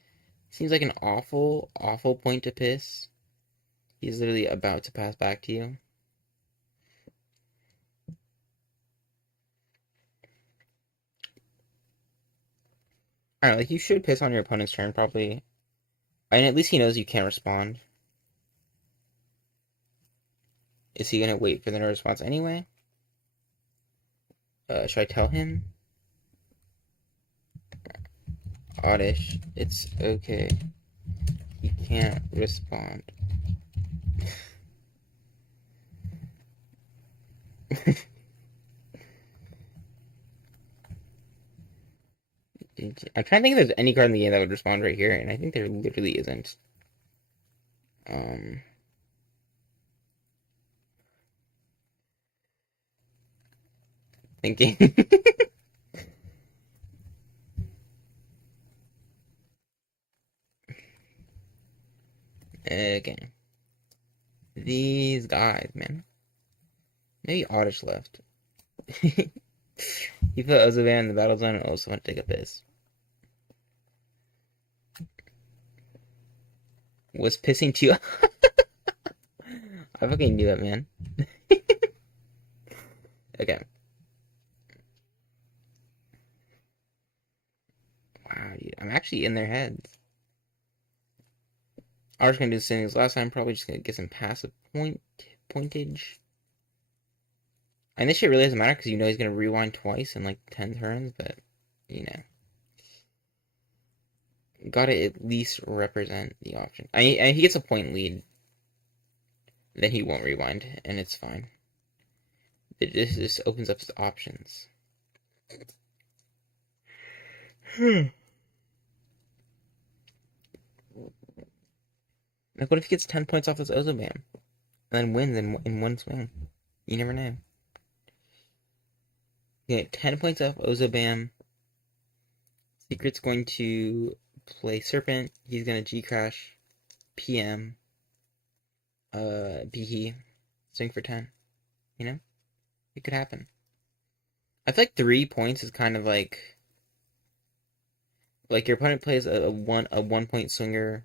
Seems like an awful, awful point to piss. He's literally about to pass back to you. Alright, like you should piss on your opponent's turn, probably. And at least he knows you can't respond. Is he gonna wait for the no response anyway? Should I tell him? Oddish, it's okay. He can't respond. I'm trying to think if there's any card in the game that would respond right here, and I think there literally isn't. Thinking. Okay. These guys, man. Maybe Oddish left. He put Ozovan in the battle zone and also went to take a piss. Was pissing too. I fucking knew it, man. Okay. Wow, dude. I'm actually in their heads. I was gonna do the same as last time. Probably just gonna get some passive pointage. And this shit really doesn't matter because you know he's gonna rewind twice in like 10 turns, but you know. Gotta at least represent the option. If he gets a point lead, then he won't rewind, and it's fine. This opens up his options. Like, what if he gets 10 points off this Ozobam? And then wins in one swing? You never know. You get 10 points off Ozobam. Secret's going to play Serpent. He's going to G-Crash. PM. Behe. Swing for 10. You know? It could happen. I feel like 3 points is kind of like your opponent plays a 1 point swinger.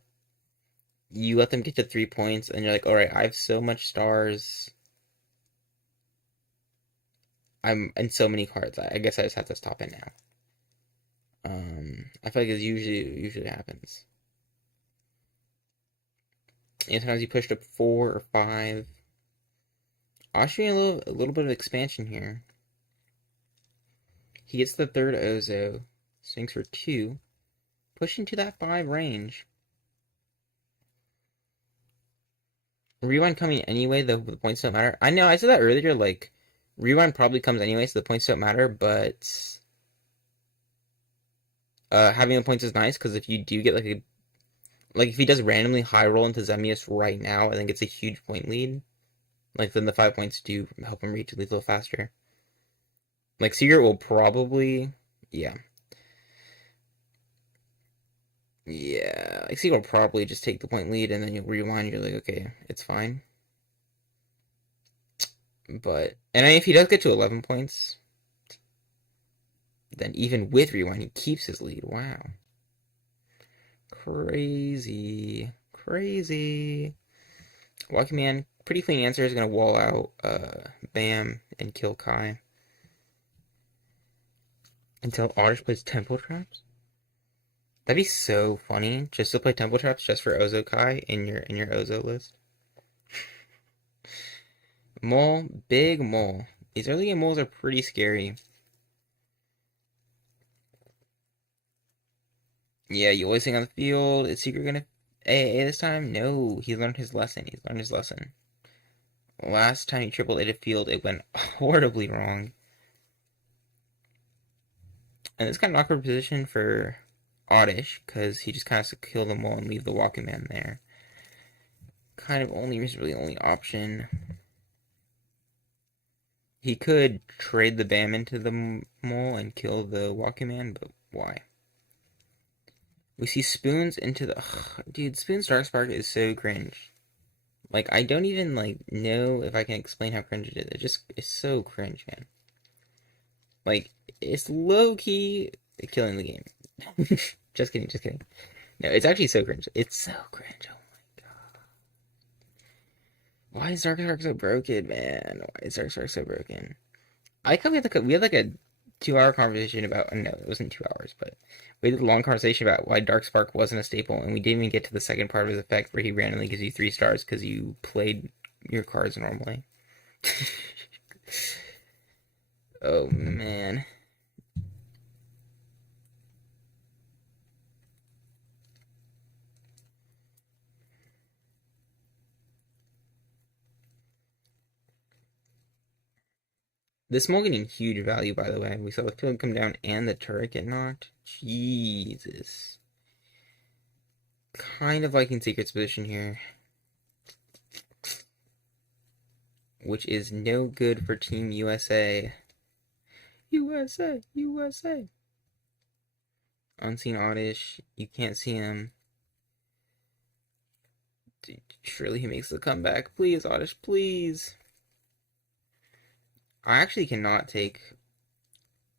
You let them get to 3 points, and you're like, all right, I have so much stars. I'm in so many cards. I guess I just have to stop it now. I feel like it usually happens. And sometimes you push up 4 or 5. I'll show you a little bit of expansion here. He gets the third Ozo, swings for 2, pushing to that 5 range. Rewind coming anyway, the points don't matter. I know, I said that earlier, like, rewind probably comes anyway, so the points don't matter, but having the points is nice, because if you do get, like, if he does randomly high roll into Zemius right now, and then gets a huge point lead, like, then the 5 points do help him reach lethal faster. Like, Secret will probably, yeah. Yeah, like, Secret will probably just take the point lead, and then you'll rewind, you're like, okay, it's fine. But, and if he does get to 11 points, then even with rewind, he keeps his lead. Wow. Crazy. Lucky Man, pretty clean answer, is going to wall out Bam and kill Kai. Until Oddish plays Temple Traps? That'd be so funny, just to play Temple Traps just for Ozo Kai in your Ozo list. Mole, big mole. These early game moles are pretty scary. Yeah, you always sing on the field. Is Secret gonna AA this time? No, he learned his lesson. Last time he tripled A to field, it went horribly wrong. And it's kind of an awkward position for Oddish, because he just kind of has to kill them all and leave the Walking Man there. Kind of really only option. He could trade the Bam into the mole and kill the Walking Man, but Why? We see Spoons into the... Ugh, dude, Spoon's Darkspark is so cringe. Like, I don't even, like, know if I can explain how cringe it is. It just is so cringe, man. Like, it's low-key killing the game. Just kidding, just kidding. No, it's actually so cringe. It's so cringe. Oh my god. Why is Darkspark so broken, man? Why is Darkspark so broken? I thought we had like a 2 hour conversation about... No, it wasn't 2 hours, but we had a long conversation about why Darkspark wasn't a staple, and we didn't even get to the second part of his effect where he randomly gives you 3 stars because you played your cards normally. Oh, man. This mole getting huge value, by the way. We saw the field come down and the turret get knocked. Jesus. Kind of liking Secret's position here. Which is no good for Team USA. USA, USA. Unseen Oddish. You can't see him. Dude, surely he makes the comeback. Please, Oddish, please. I actually cannot take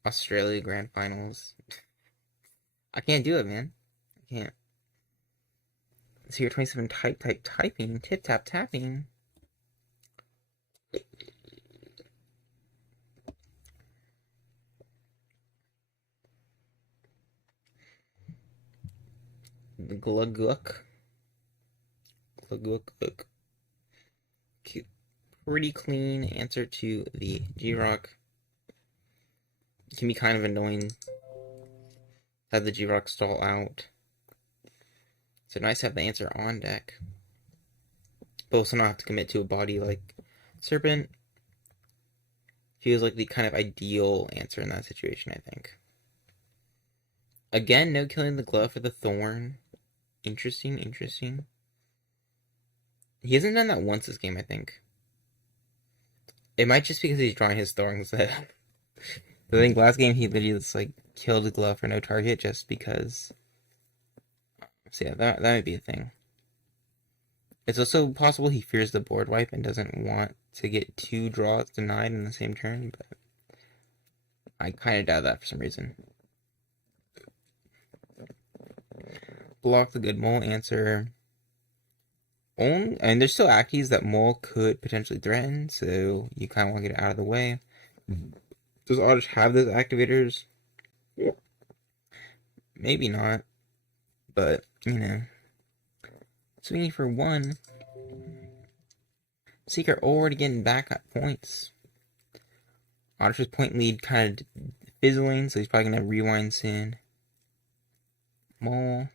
Australia Grand Finals. I can't do it, man. I can't. So you're 27 typing, tip tap tapping. Gluguk. Gluguk. Cute. Pretty clean answer to the G-Rock. It can be kind of annoying. Have the G-Rock stall out. So nice to have the answer on deck. But also not have to commit to a body like Serpent. Feels like the kind of ideal answer in that situation, I think. Again, no killing the glove for the Thorn. Interesting, interesting. He hasn't done that once this game, I think. It might just because he's drawing his Thorn instead. I think last game he literally just like killed the glove for no target just because. So yeah, that might be a thing. It's also possible he fears the board wipe and doesn't want to get 2 draws denied in the same turn, but I kind of doubt that for some reason. Block the good mole answer. And there's still acties that mole could potentially threaten, so you kind of want to get it out of the way. Does Oddish have those activators? Maybe not, but you know. Swinging for 1. Secret already getting back at points. Oddish's point lead kind of fizzling, so he's probably going to rewind soon. Mole.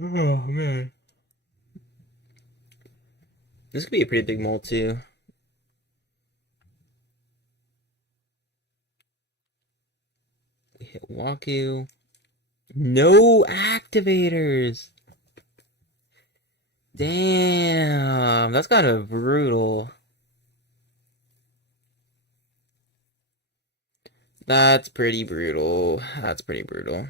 Oh, man. This could be a pretty big mole, too. We hit Waku. No activators! Damn, that's kind of brutal. That's pretty brutal. That's pretty brutal.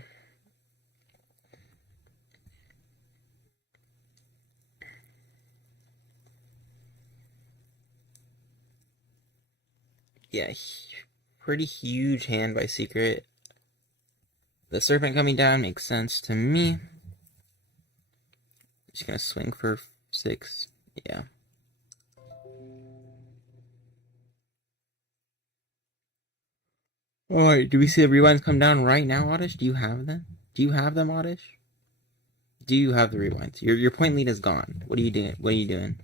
Yeah, pretty huge hand by Secret. The Serpent coming down makes sense to me. Just gonna swing for 6. Yeah. Alright, do we see the rewinds come down right now, Oddish? Do you have them? Do you have them, Oddish? Do you have the rewinds? Your point lead is gone. What are you doing? What are you doing?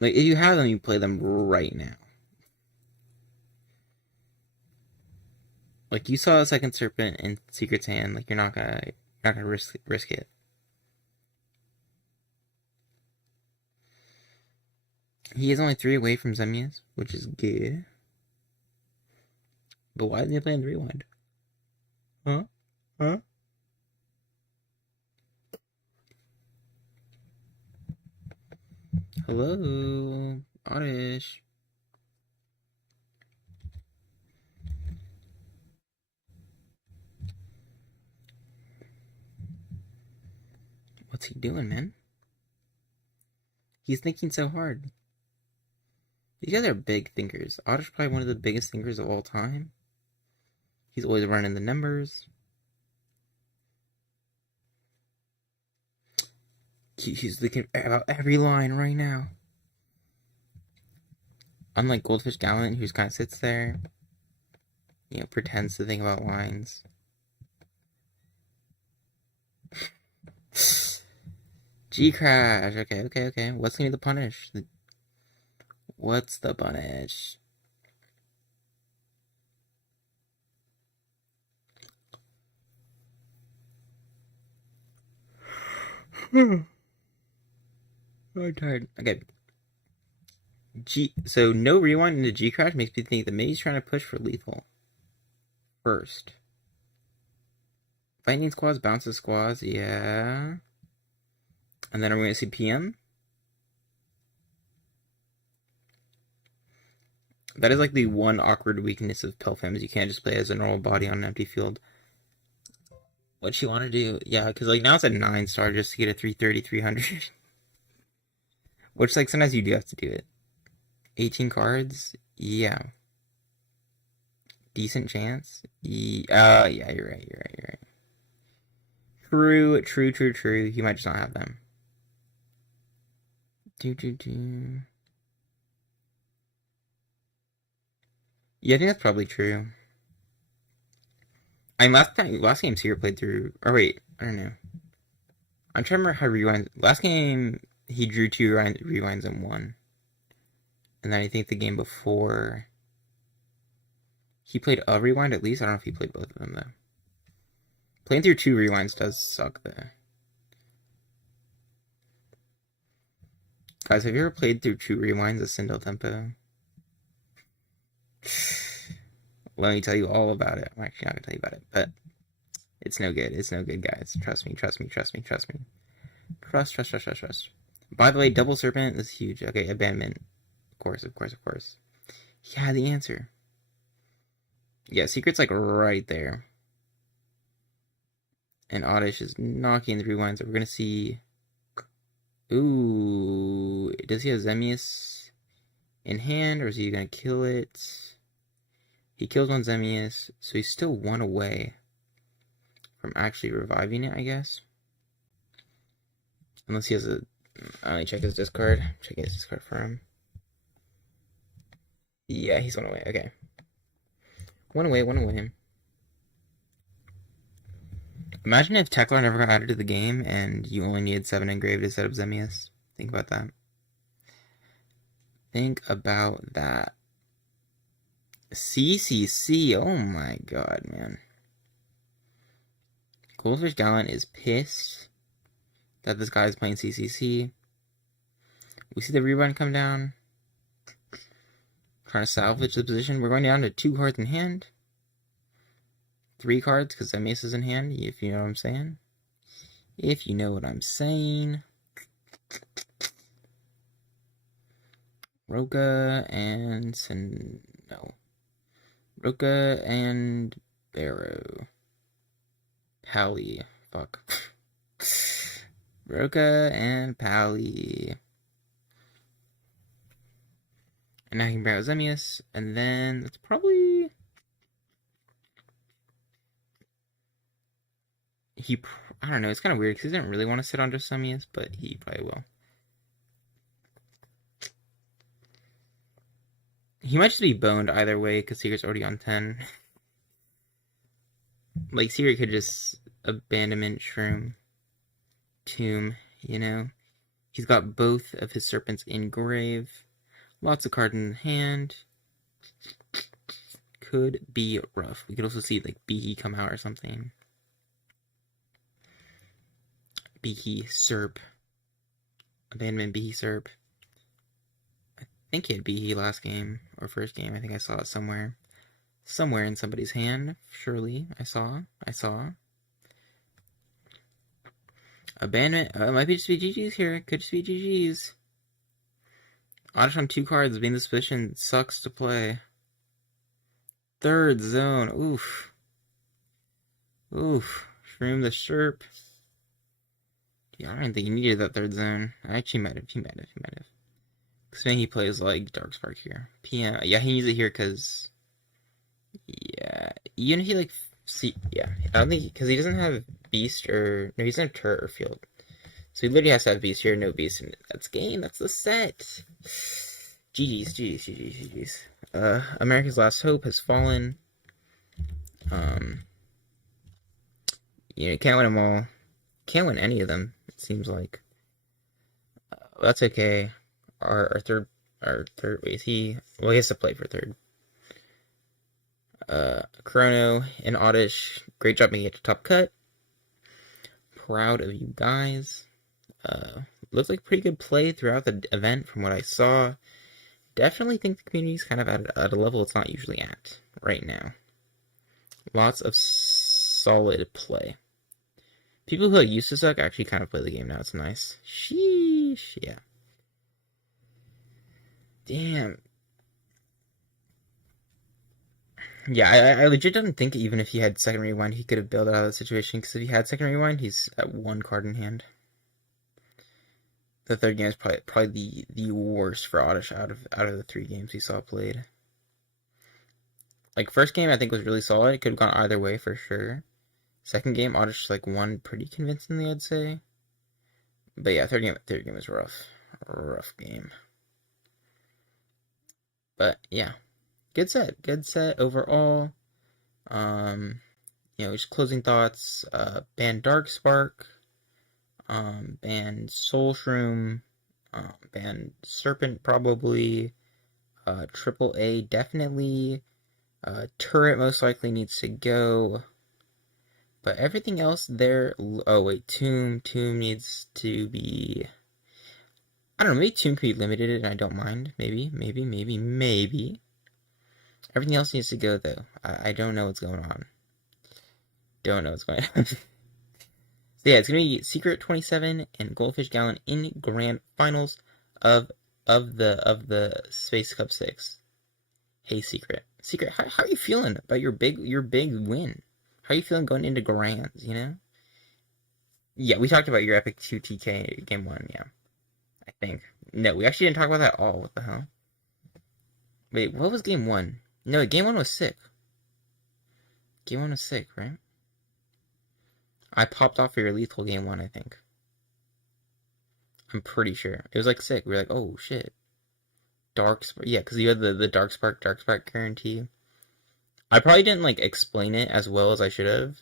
Like, if you have them, you play them right now. Like, you saw a second Serpent in Secret's hand. Like, you're not gonna risk it. He is only 3 away from Zemias, which is good. But why didn't they play in the rewind? Huh? Huh? Hello, Oddish. What's he doing, man? He's thinking so hard. These guys are big thinkers. Oddish is probably one of the biggest thinkers of all time. He's always running the numbers. He's thinking about every line right now. Unlike Goldfish Gallant, who just kind of sits there, pretends to think about lines. G-Crash. Okay. What's gonna be the punish? What's the punish? I'm tired. Okay. So no rewind into G-Crash makes me think that maybe he's trying to push for lethal. First. Lightning Squads, Bounces Squads, yeah. And then are we going to see PM? That is like the one awkward weakness of Pilfams. You can't just play as a normal body on an empty field. What'd she want to do? Yeah, because like now it's a 9-star just to get a 330, 300. Which like sometimes you do have to do it. 18 cards? Yeah. Decent chance? Yeah, you're right. True. You might just not have them. Yeah, I think that's probably true. I mean, last game Seer played through. Or wait, I don't know. I'm trying to remember how rewind. Last game he drew 2 rewinds and 1, and then I think the game before he played a rewind at least. I don't know if he played both of them though. Playing through 2 rewinds does suck though. Guys, have you ever played through 2 rewinds of Sindel Tempo? Let me tell you all about it. I'm actually not gonna tell you about it, but it's no good. It's no good, guys. Trust me. Trust. By the way, Double Serpent is huge. Okay, Abandonment. Of course. He had the answer. Yeah, Secret's like right there. And Oddish is knocking the rewinds. So we're gonna see. Ooh, does he have Zemius in hand, or is he gonna kill it? He kills one Zemius, so he's still 1 away from actually reviving it, I guess. Unless he has a... Let me check his discard. I'm checking his discard for him. Yeah, he's 1 away. Okay. 1 away. Imagine if Teklar never got added to the game and you only needed 7 engraved instead of Zemius. Think about that. CCC. Oh my god, man. Goldfish Gallant is pissed that this guy is playing CCC. We see the rerun come down. Trying to salvage the position. We're going down to 2 cards in hand. 3 cards because Zemius is in hand, if you know what I'm saying. Roka and Barrow. Pally. Fuck. Roka and Pally. And now he can Barrow Zemius. And then it's probably... I don't know, it's kind of weird because he doesn't really want to sit on just Zemius, but he probably will. He might just be boned either way because Secret's already on 10. Like, Secret could just Abandonment, Shroom, Tomb, He's got both of his Serpents in grave. Lots of cards in hand. Could be rough. We could also see, like, Behe come out or something. Behe, Serp. Abandonment, Behe, Serp. I think he had Behe last game, or first game. I think I saw it somewhere. Somewhere in somebody's hand, surely. I saw. Abandonment. It might be just be GG's here. It could just be GG's. Oddish on 2 cards, being this position sucks to play. Third zone, oof. Oof. Shroom the Sherp. Yeah, I don't think he needed that third zone. Actually, he might have. Because then he plays, like, Darkspark here. PM, yeah, he needs it here because... Yeah, even if he, like, yeah. I don't think, because he doesn't have Beast or... No, he doesn't have Turret or Field. So he literally has to have Beast here, no Beast. And that's game, that's the set. GG's. America's Last Hope has fallen. You can't win them all. Can't win any of them, it seems like. That's okay. Our third, wait, he has to play for third. Chrono and Oddish, great job making it to top cut. Proud of you guys. Looks like pretty good play throughout the event from what I saw. Definitely think the community's kind of at a level it's not usually at right now. Lots of solid play. People who used to suck actually kind of play the game now. It's nice. Sheesh, yeah. Damn. Yeah, I legit don't think even if he had second rewind, he could have bailed out of the situation. Because if he had second rewind, he's at 1 card in hand. The third game is probably the worst for Oddish out of the 3 games he saw played. Like, first game I think was really solid. It could have gone either way for sure. Second game, Oddish like won pretty convincingly, I'd say. But yeah, third game was rough. Rough game. But yeah. Good set overall. Just closing thoughts. Ban Darkspark. Ban Soul Shroom. Ban Serpent probably. Triple A definitely. Turret most likely needs to go. But everything else there... Oh, wait. Tomb needs to be... I don't know. Maybe Tomb could be limited and I don't mind. Maybe. Everything else needs to go, though. I don't know what's going on. So yeah, it's going to be Secret 27 and Goldfish Gallon in grand finals of the Space Cup 6. Hey, Secret. How are you feeling about your big win? How are you feeling going into Grands, you know? Yeah, we talked about your Epic 2 TK Game 1, yeah. I think. No, we actually didn't talk about that at all. What the hell? Wait, what was Game 1? No, Game 1 was sick. Game 1 was sick, right? I popped off for your lethal Game 1, I think. I'm pretty sure. It was like sick. We were like, oh shit. Darkspark. Yeah, because you had the Darkspark guarantee. I probably didn't like explain it as well as I should have.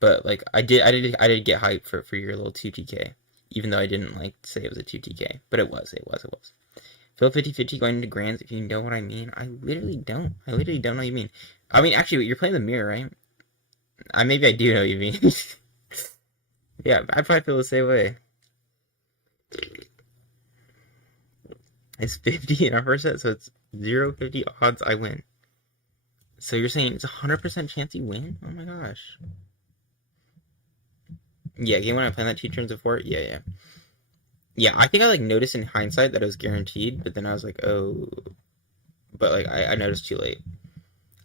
But like I did get hyped for your little 2TK. Even though I didn't like say it was a 2TK. But it was. Feel 50-50 going into Grands, if you know what I mean. I literally don't know what you mean. I mean, actually, you're playing the mirror, right? Maybe I do know what you mean. Yeah, I probably feel the same way. It's 50 in our first set, so it's 0-50 odds I win. So you're saying it's a 100% chance you win? Oh my gosh. Yeah, game 1 I played that 2 turns before? Yeah. Yeah, I think I like noticed in hindsight that it was guaranteed, but then I was like, oh... But like, I noticed too late.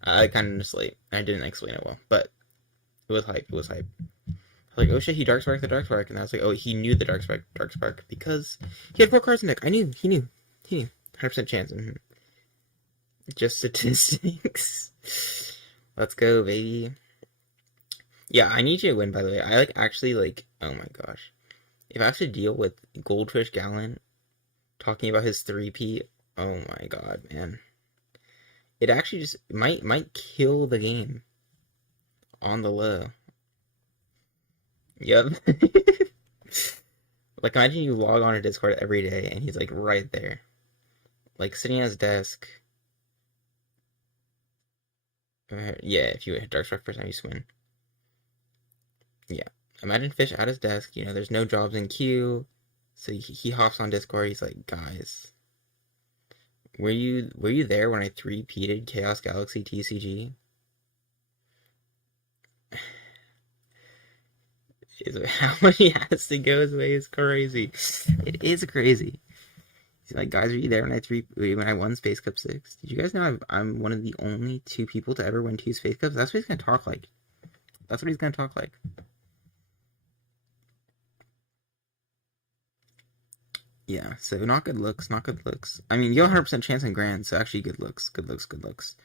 I kind of noticed late. I didn't explain it well, but it was hype. I was like, oh shit, he Darksparked the Darkspark, and I was like, oh, he knew the Darkspark because he had 4 cards in deck. I knew, he knew. 100% chance. Mm-hmm. Just statistics. Let's go, baby. Yeah, I need you to win, by the way. I actually oh my gosh. If I have to deal with Goldfish Gallon talking about his 3P, oh my god, man. It actually just might kill the game on the low. Yep. Like, imagine you log on to Discord every day and he's like right there. Like sitting at his desk. Yeah, if you hit Darkspark first time you swing. Yeah. Imagine Fish at his desk, there's no jobs in queue. So he hops on Discord, he's like, guys. Were you there when I 3-peated Chaos Galaxy TCG? How much he has to go his way is crazy. It is crazy. He's like, guys, are you there when I won Space Cup 6? Did you guys know I'm one of the only 2 people to ever win 2 Space Cups? That's what he's gonna talk like. That's what he's gonna talk like. Yeah, so not good looks, not good looks. I mean, you have 100% chance in Grand, so actually good looks, good looks, good looks.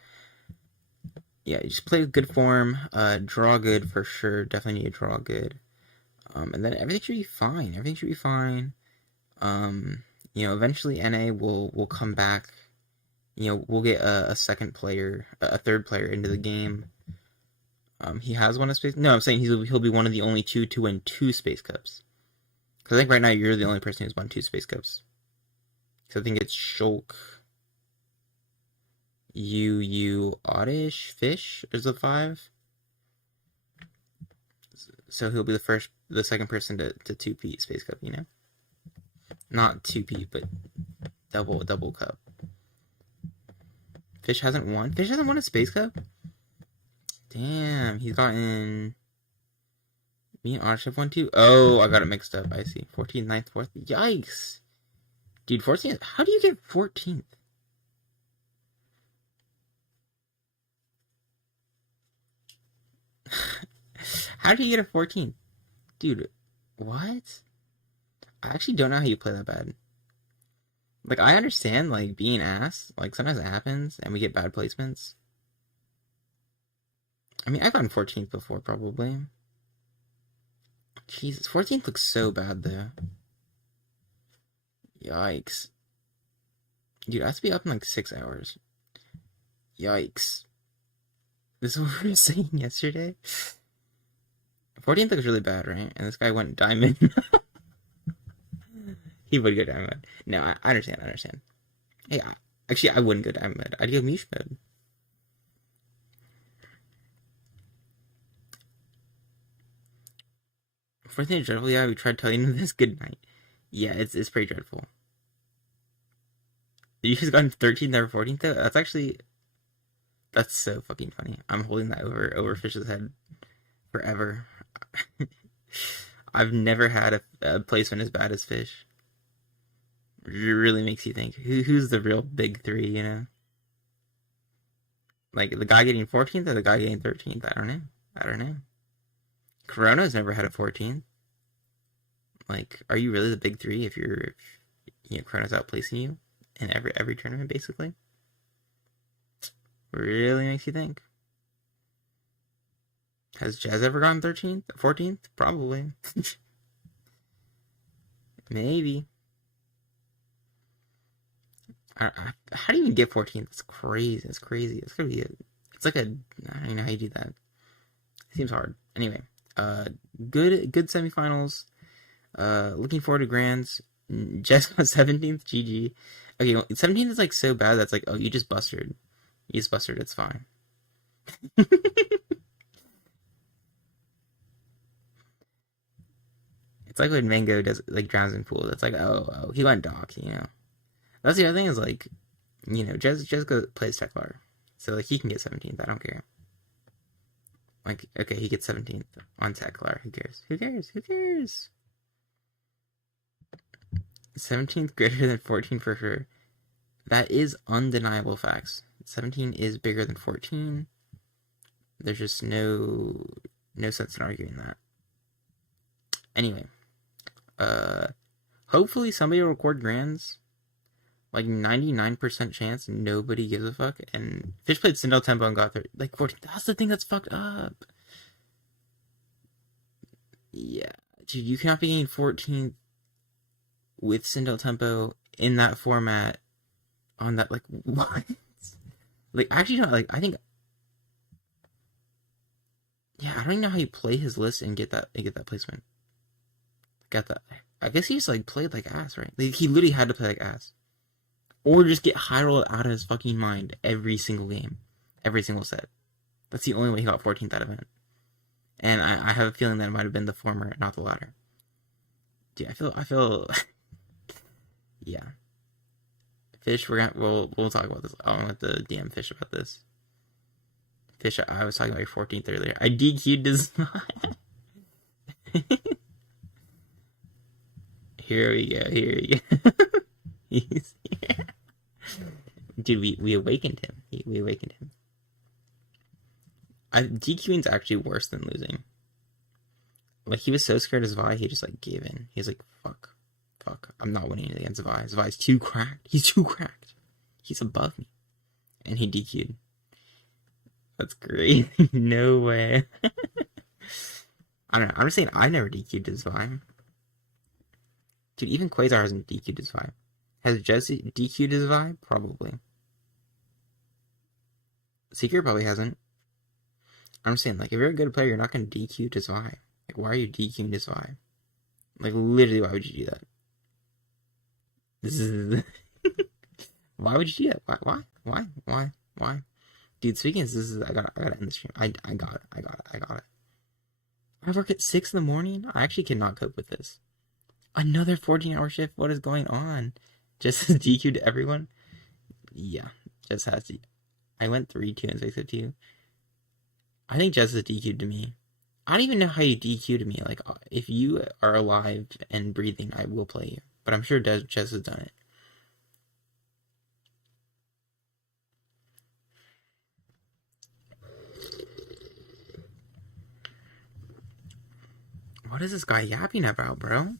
Yeah, you just play with good form, draw good for sure, definitely need to draw good. And then everything should be fine, everything should be fine. Eventually NA will come back. We'll get a second player, a third player into the game. He has won a space. No, I'm saying he'll be one of the only 2 to win 2 Space Cups. Because I think right now you're the only person who's won 2 Space Cups. So I think it's Shulk, Oddish, Fish is the 5. So he'll be the second person to 2-peat Space Cup, Not 2-peat, but double cup. Fish hasn't won? Fish hasn't won a Space Cup? Damn, he's gotten... Me and Oddish have won 2? Oh, I got it mixed up, I see. 14th, 9th, 4th. Yikes! Dude, 14th? How do you get 14th? How do you get a 14th? Dude, what? I actually don't know how you play that bad. Like, I understand, like, being ass. Like, sometimes it happens, and we get bad placements. I mean, I've gotten 14th before, probably. Jesus, 14th looks so bad, though. Yikes. Dude, I have to be up in, like, 6 hours. Yikes. This is what we were saying yesterday? 14th looks really bad, right? And this guy went diamond. He would go diamond mode. No, I understand. Hey, actually, I wouldn't go diamond mode. I'd go Mish mode. Fourth thing is dreadful. Yeah, we tried telling him this. Good night. Yeah, it's pretty dreadful. You just gotten 13th or 14th though. That's so fucking funny. I'm holding that over Fish's head forever. I've never had a placement as bad as Fish. It really makes you think, who's the real big 3, Like, the guy getting 14th or the guy getting 13th? I don't know. Corona's never had a 14th. Like, are you really the big 3 if Corona's outplacing you in every tournament, basically? Really makes you think. Has Jazz ever gone 13th? 14th? Probably. Maybe. How do you even get 14th? That's crazy. It's crazy. It's gonna be I don't even know how you do that. It seems hard. Anyway, good semifinals. Looking forward to grands. Jess got 17th. GG. Okay, 17th is like so bad that's like, oh, you just busted. It's fine. It's like when Mango does like drowns in pool. It's like, oh, he went dock, That's the other thing is like, Jessica plays Teklar. So like he can get 17th, I don't care. Like, okay, he gets 17th on Teklar. Who cares? 17th greater than 14 for sure. That is undeniable facts. 17 is bigger than 14. There's just no sense in arguing that. Anyway, hopefully somebody will record grands. Like 99% chance nobody gives a fuck. And Fish played Sindel Tempo and got 14. That's the thing that's fucked up. Yeah, dude, you cannot be getting 14th with Sindel Tempo in that format on that, like, what? Like, actually, no, like, I think, yeah, I don't even know how you play his list and get that placement. Got that. I guess he just, like, played like ass, right? Like, he literally had to play like ass. Or just get high rolled out of his fucking mind every single game. Every single set. That's the only way he got 14th that event. And I have a feeling that it might have been the former, not the latter. Dude, I feel yeah. Fish, we'll talk about this. I want to DM Fish about this. Fish, I was talking about your 14th earlier. I DQ'd this. Here we go. Here we go. He's here. Dude, we awakened him. We awakened him. DQing's actually worse than losing. Like, he was so scared of Vi, he just, like, gave in. He's like, fuck. I'm not winning against Vi. Vi's too cracked. He's too cracked. He's above me. And he DQ'd. That's great. No way. I don't know. I'm just saying I never DQ'd his Vi. Dude, even Quasar hasn't DQ'd his Vi. Has Jesse DQ'd his Vi? Probably. Secret probably hasn't. I'm saying, like, if you're a good player, you're not going to DQ his Vi. Like, why are you DQing his Vi? Like, literally, why would you do that? This is... Why would you do that? Why? Dude, speaking of this, I gotta end the stream. I got it. I work at 6 in the morning? I actually cannot cope with this. Another 14-hour shift? What is going on? Just has DQ'd everyone? Yeah, just has to. I went 3-2 and 6-2. I think Jess is DQ'd to me. I don't even know how you DQ to me. Like, if you are alive and breathing, I will play you. But I'm sure Jess has done it. What is this guy yapping about, bro?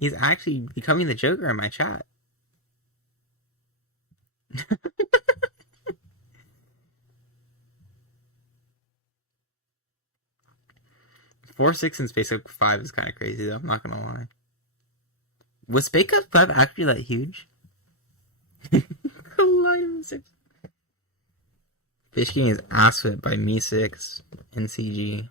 He's actually becoming the Joker in my chat. 4-6 in Space Cup 5 is kind of crazy, though. I'm not gonna lie. Was Space Cup 5 actually that huge? Fish getting his ass whipped by Me6 and CG.